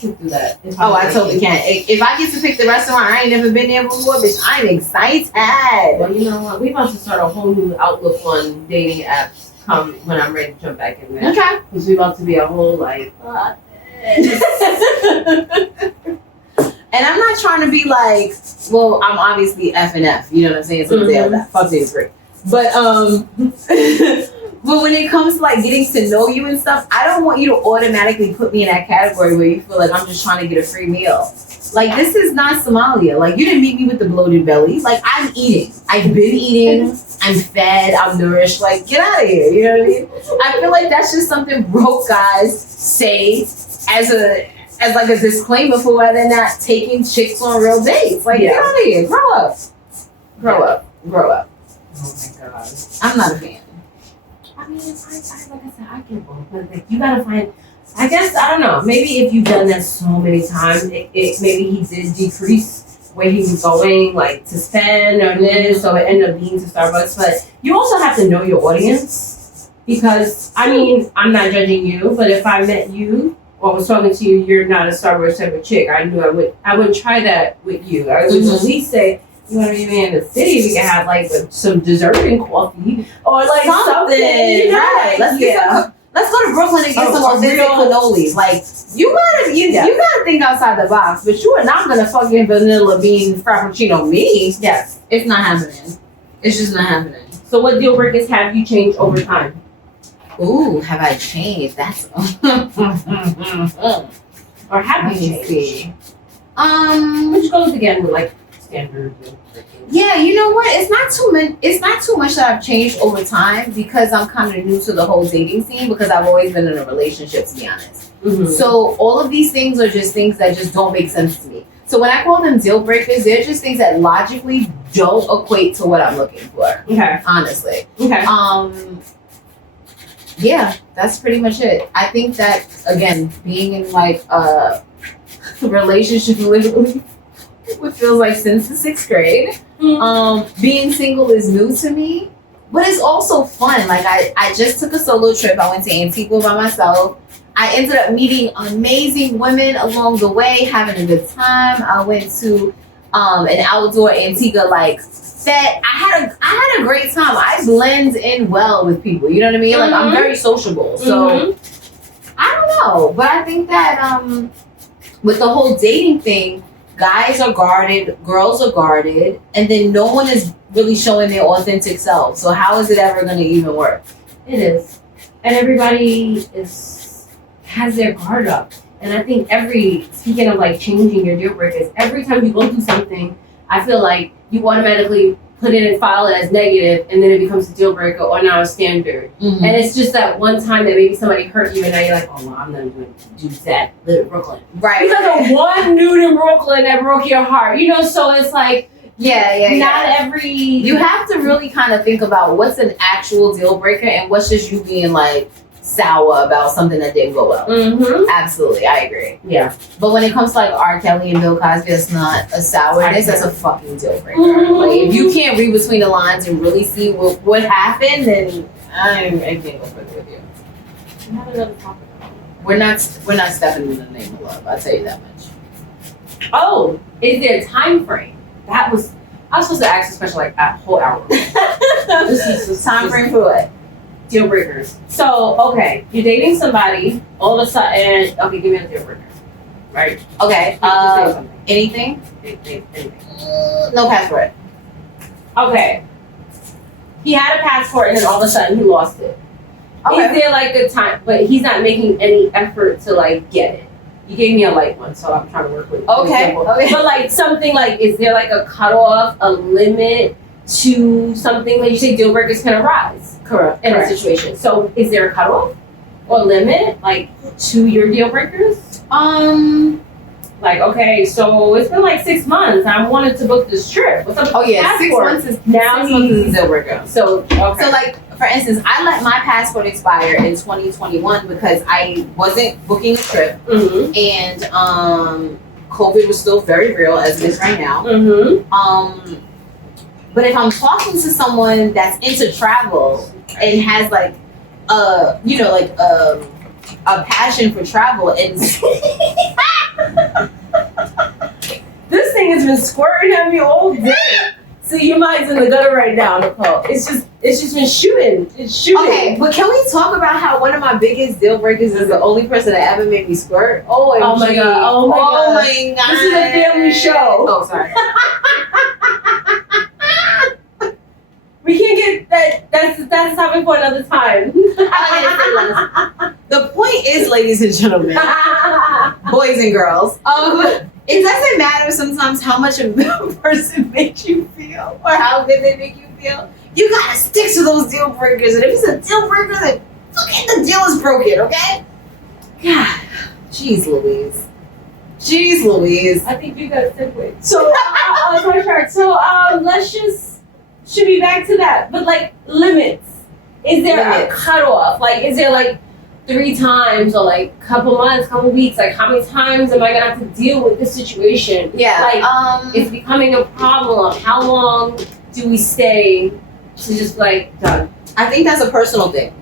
sit through that. Oh, I totally can't. If I get to pick the restaurant, I ain't never been there before, bitch, I'm excited. Well, you know what? We about to start a whole new outlook on dating apps. Come when I'm ready to jump back in there. Okay. Because we about to be a whole like. And I'm not trying to be like, well, I'm obviously F and F. You know what I'm saying? So that fuck is great. But but when it comes to like getting to know you and stuff, I don't want you to automatically put me in that category where you feel like I'm just trying to get a free meal. Like, this is not Somalia. Like, you didn't meet me with the bloated belly. Like, I'm eating. I've been eating. I'm fed. I'm nourished. Like, get out of here. You know what I mean? I feel like that's just something broke guys say as like a disclaimer for why they're not taking chicks on real dates. Like, get out of here. Grow up. Grow up. Grow up. Oh my god. I'm not a fan. I mean, like I said, I get both, but like, you gotta find. I guess I don't know. Maybe if you've done that so many times, it maybe he did decrease where he was going, like to spend or this, so it ended up being to Starbucks. But you also have to know your audience, because I mean, I'm not judging you, but if I met you or was talking to you, you're not a Starbucks type of chick. I knew I would try that with you. I would at least say, you want to be in the city, we can have like some dessert and coffee or like something. You know? Right. Let's go to Brooklyn and get some authentic cannolis. Like, you gotta think outside the box, but you are not gonna fucking vanilla bean frappuccino me. Yes. It's not happening. It's just not happening. So what deal breakers have you changed over time? Ooh, have I changed? That's Or have you changed? Which goes again with like standard deal breakers. Yeah, you know what? It's not too much that I've changed over time, because I'm kind of new to the whole dating scene, because I've always been in a relationship, to be honest. Mm-hmm. So all of these things are just things that just don't make sense to me. So when I call them deal breakers, they're just things that logically don't equate to what I'm looking for. Okay. Honestly. Okay. Yeah, that's pretty much it. I think that, again, being in like a relationship literally, it feels like since the 6th grade. Being single is new to me, but it's also fun. Like, I just took a solo trip. I went to Antigua by myself. I ended up meeting amazing women along the way, having a good time. I went to an outdoor Antigua like set. I had a great time. I blend in well with people. You know what I mean? Like, I'm very sociable. So I don't know, but I think that with the whole dating thing, guys are guarded, girls are guarded, and then no one is really showing their authentic self. So how is it ever going to even work? It is, and everybody has their guard up. And I think speaking of like changing your deal breakers, every time you go through something, I feel like you automatically put it and file it as negative, and then it becomes a deal breaker or now a standard. And it's just that one time that maybe somebody hurt you, and now you're like, oh, well, I'm not going to do that. Live in Brooklyn. Right. Because of one dude in Brooklyn that broke your heart. You know, so it's like, not every... You have to really kind of think about what's an actual deal breaker and what's just you being like sour about something that didn't go well. Absolutely, I agree. Yeah. But when it comes to like R. Kelly and Bill Cosby, that's not a sourness, that's a fucking deal breaker. Like, if you can't read between the lines and really see what happened, then I can't go further with you. We have another topic. We're not stepping in the name of love, I'll tell you that much. Oh, is there a time frame? I was supposed to ask this question like a whole hour ago. This is time frame for what? Deal breakers. So, okay, you're dating somebody, all of a sudden, okay, give me a deal breaker. Right? Okay. Just say something. Anything? Anything. No passport. Okay. He had a passport and then all of a sudden he lost it. Okay. Is there like a time, but he's not making any effort to like get it? You gave me a light one, so I'm trying to work with it. Okay. Okay. But like something like, is there like a cutoff, a limit to something? Like you say, deal breakers can arise. Correct. In a situation. So is there a cutoff or limit like to your deal breakers? Like, okay, so it's been like 6 months. I wanted to book this trip. What's up? Oh yeah, 6 months is now 6 months is a deal breaker. So okay. So like for instance, I let my passport expire in 2021 because I wasn't booking a trip, and COVID was still very real as it is right now. But if I'm talking to someone that's into travel and has like a passion for travel and this thing has been squirting at me all day. See, your mind's in the gutter right now, Nicole. It's just been shooting. It's shooting. Okay, but can we talk about how one of my biggest deal breakers is the only person that ever made me squirt? Oh my god! Oh my god! This is a family show. Oh, sorry. We can't get that. That's a topic for another time. The point is, ladies and gentlemen, boys and girls, it doesn't matter sometimes how much a person makes you feel or how good they make you feel. You gotta stick to those deal breakers, and if it's a deal breaker, then fucking the deal is broken, okay? God, jeez Louise. Jeez Louise. I think you got a segue. So, my chart. So, should be back to that. But like limits. Is there a cutoff? Like, is there like 3 times or like couple months, couple weeks? Like, how many times am I gonna have to deal with this situation? Yeah. Like, it's becoming a problem. How long do we stay to just like done? I think that's a personal thing.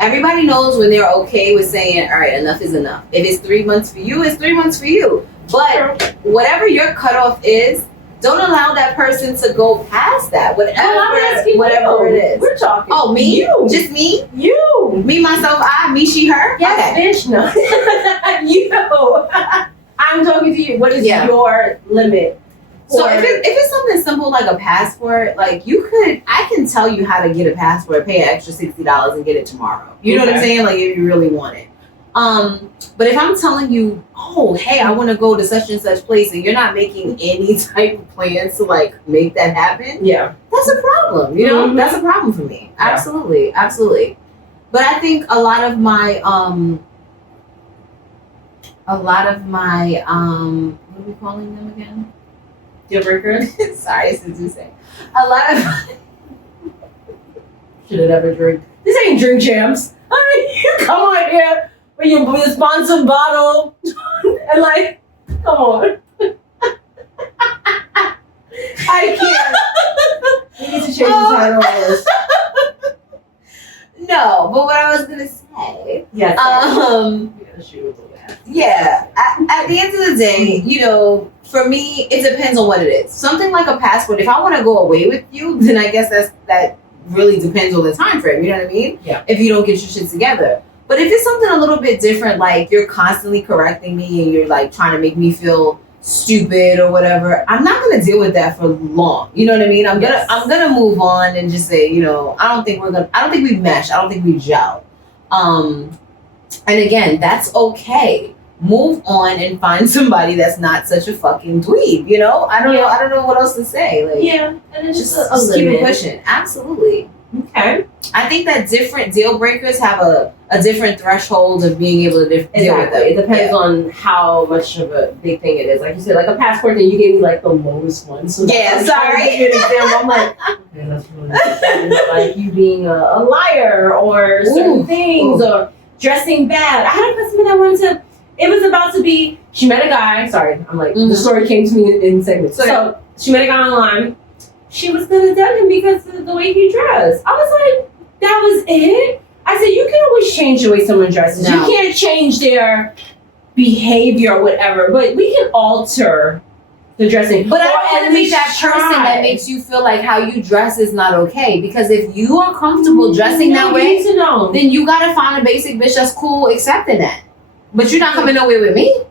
Everybody knows when they're okay with saying, all right, enough is enough. If it's 3 months for you, it's 3 months for you. But whatever your cutoff is, don't allow that person to go past that. Whatever it is. We're talking. Oh, me? You. Just me? You. Me, myself, I, me, she, her? Yes, okay. Bitch, no. You. I'm talking to you. What is your limit? So if it's something simple like a passport, like I can tell you how to get a passport, pay an extra $60 and get it tomorrow. You know what I'm saying? Like if you really want it. But if I'm telling you, oh, hey, I want to go to such and such place, and you're not making any type of plans to like make that happen, that's a problem. You know, that's a problem for me. Yeah. Absolutely, absolutely. But I think a lot of my what are we calling them again? Deal breakers. Sorry, it's to say. A lot of should have never drink. This ain't Drink Champs. I mean, you come on here with your sponsored bottle and like, come on. I can't. We need to change the title of this. No, but what I was gonna say. Yes. Yeah. At the end of the day, you know, for me, it depends on what it is. Something like a passport. If I want to go away with you, then I guess that really depends on the time frame. You know what I mean? Yeah. If you don't get your shit together. But if it's something a little bit different, like you're constantly correcting me and you're like trying to make me feel stupid or whatever, I'm not gonna deal with that for long. You know what I mean? I'm gonna move on and just say, you know, I don't think we mesh. I don't think we gel. And again, that's okay. Move on and find somebody that's not such a fucking dweeb. You know, I don't know what else to say. Like, and it's just just keep it pushing. Absolutely. Okay. I think that different deal breakers have a different threshold of being able to deal with them. It depends on how much of a big thing it is. Like you said, like a passport, then you gave me like the lowest one. So sorry. Give you an example. I'm like, okay, that's really like you being a liar or certain things or dressing bad. I had a customer that wanted to. It was about to be. She met a guy. Sorry, I'm like the story came to me in segments. So she met a guy online. She was gonna date him because of the way he dressed. I was like, that was it? I said, you can always change the way someone dresses. No. You can't change their behavior or whatever, but we can alter the dressing. But I don't want to be that person that makes you feel like how you dress is not okay. Because if you are comfortable dressing that way, then you gotta find a basic bitch that's cool accepting that. But you're not coming nowhere with me.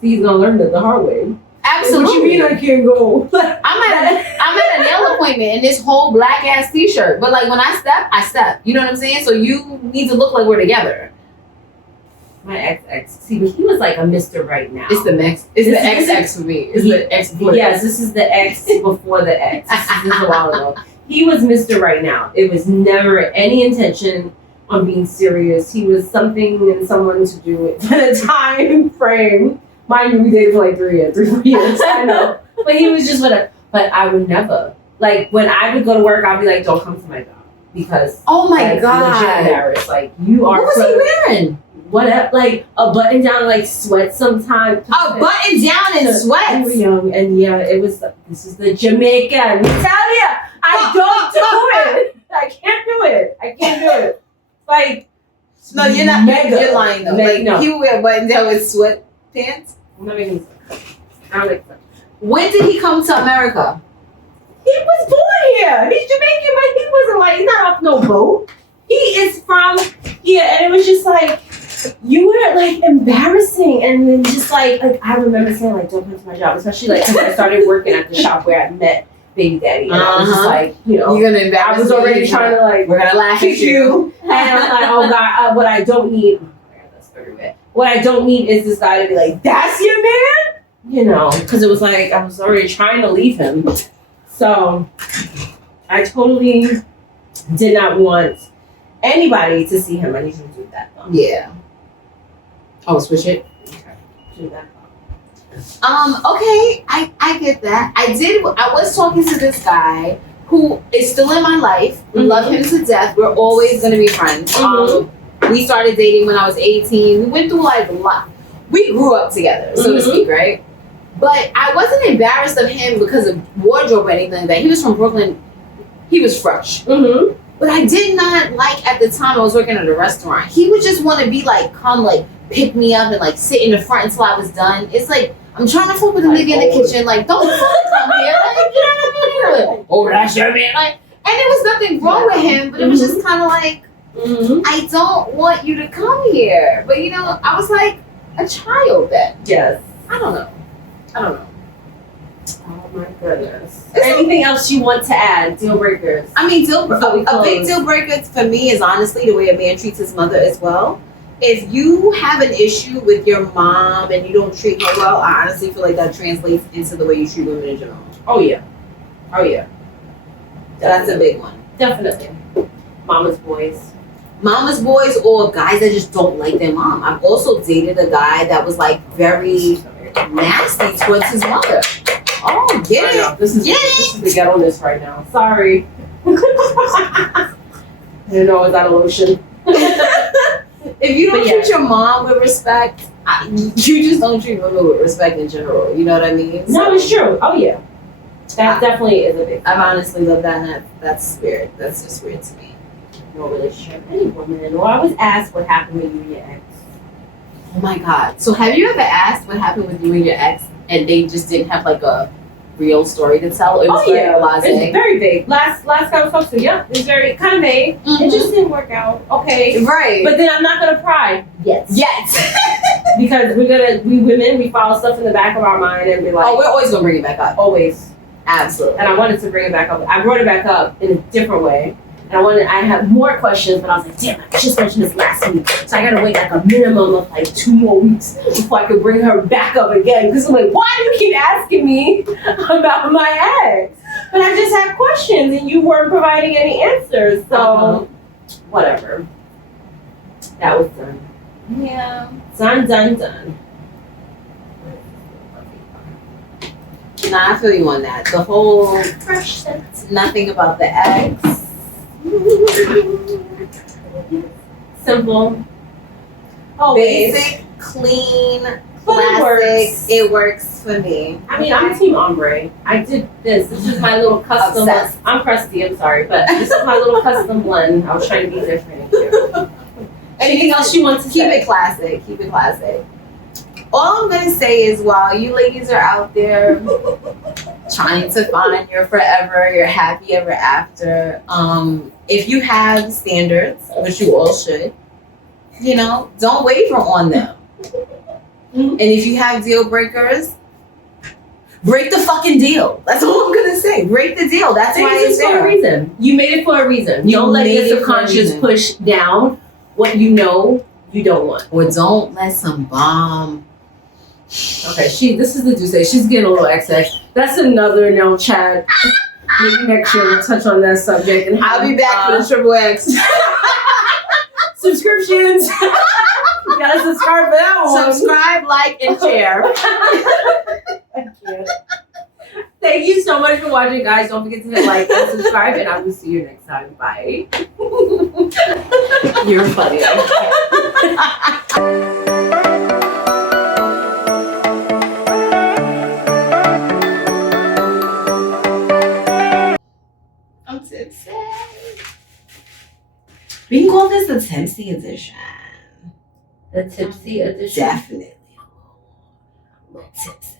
See, he's gonna learn that the hard way. Absolutely. What you mean I can't go? I'm at a nail appointment in this whole black ass t-shirt. But like when I step. You know what I'm saying? So you need to look like we're together. My ex. See, but he was like a Mr. Right Now. It's the next. It's the XX for me. It's the X before. Yes, this is the X before the X. This is a while ago. He was Mr. Right Now. It was never any intention on being serious. He was something and someone to do it for the time frame. Mind you, we dated for like 3 years. I know, but he was just whatever. But I would never, like, when I would go to work, I'd be like, "Don't come to my job," because oh my like, god, legit embarrassed. Like you are. What was he wearing? Whatever, like a button down, like sweats sometimes. A button down and We sweats. were young, and yeah, it was. This is the Jamaican. We tell you, I don't do it. I can't do it. I can't do it. Like, No, you're not. mega. You're lying though. Mega, Like no. he would wear a button down with sweatpants. I'm not making sense. I don't make sense. When did he come to America? He was born here. He's Jamaican, but he wasn't like, he's not off no boat. He is from here, and it was just like, you were like embarrassing, and then just like I remember saying like, don't come to my job, especially like because I started working at the shop where I met Baby Daddy, and I was just like, you know, You're gonna embarrass I was already trying to like, We're gonna laugh kick at you. and I'm like, oh god, what I don't need. Oh my god, that's very bad. What I don't need is this guy to be like, that's your man, you know, because it was like I was already trying to leave him, so I totally did not want anybody to see him. I need you to do that though. Yeah. Oh, switch it. Okay, do that. Okay, I get that. I was talking to this guy who is still in my life. We love him to death. We're always gonna be friends. We started dating when I was 18. We went through like a lot. We grew up together, so to speak, right? But I wasn't embarrassed of him because of wardrobe or anything like that. He was from Brooklyn. He was fresh. But I did not like at the time I was working at a restaurant. He would just want to be like, come like pick me up and like sit in the front until I was done. It's like I'm trying to fuck with a nigga in the kitchen. Like, don't fucking come here. Like, you know what I mean? Like, oh, that's your man. Like, and there was nothing wrong with him, but it was just kind of like, I don't want you to come here. But you know, I was like a child then. Yes. I don't know. Oh my goodness. Anything else you want to add? Deal breakers. I mean, a big close. deal breaker for me is honestly the way a man treats his mother as well. If you have an issue with your mom and you don't treat her well, I honestly feel like that translates into the way you treat women in general. Oh yeah. That's a big one. Definitely. Mama's boys. Mama's boys or guys that just don't like their mom. I've also dated a guy that was like very nasty towards his mother. Oh, get it. This is the ghetto-ness right now. Sorry. I didn't know it was out of lotion. If you don't But treat your mom with respect, you just don't treat women with respect in general. You know what I mean? No, it's true. Oh yeah. That definitely is a big I've honestly loved that, and that's weird. That's just weird to me. no relationship. Any woman. Or I was asked what happened with you and your ex. Oh my god. So have you ever asked what happened with you and your ex and they just didn't have like a real story to tell? It was very blasé. It's very vague. Last guy I was talking to, yeah, it's very kind of vague. It just didn't work out. Okay. Right. But then I'm not gonna pry yet. Because we women, we follow stuff in the back of our mind and be like, Oh, we're always gonna bring it back up. always. Absolutely. And I wanted to bring it back up. I brought it back up in a different way. And I had more questions, but I was like, damn, I just mentioned this last week. So I gotta wait like a minimum of like 2 more weeks before I could bring her back up again. Because I'm like, why do you keep asking me about my ex? But I just had questions and you weren't providing any answers. So whatever. That was done. Yeah. Done. Nah, I feel you on that. The whole Fresh scent. nothing about the ex. Simple. Always. Basic, clean, But it classic. works. It works for me. I mean, I'm team ombre. I did this. This is my little custom. Obsessed. I'm crusty. I'm sorry, but this is my little custom blend. I was trying to be different. Anything else you want to Keep say? it classic. Keep it classic. All I'm gonna say is, while you ladies are out there trying to find your forever, your happy ever after, if you have standards, which you all should, you know, don't waver on them. And if you have deal breakers, break the fucking deal. That's all I'm gonna say. Break the deal. That's why it's for a there. reason. You made it for a reason. You Don't let made your it for a subconscious reason. push down what you know you don't want. Or don't let some bomb. Okay, this is the Duce. She's getting a little excess. That's another no chat. Maybe next year we'll touch on that subject. And I'll be back for the triple X. Subscriptions. You gotta subscribe for that one. Subscribe, like, and share. Thank you. Thank you so much for watching, guys. Don't forget to hit like and subscribe, and I will see you next time. Bye. You're funny. I'm tipsy. We can call this the Tipsy edition. The tipsy edition. Definitely. A little tipsy.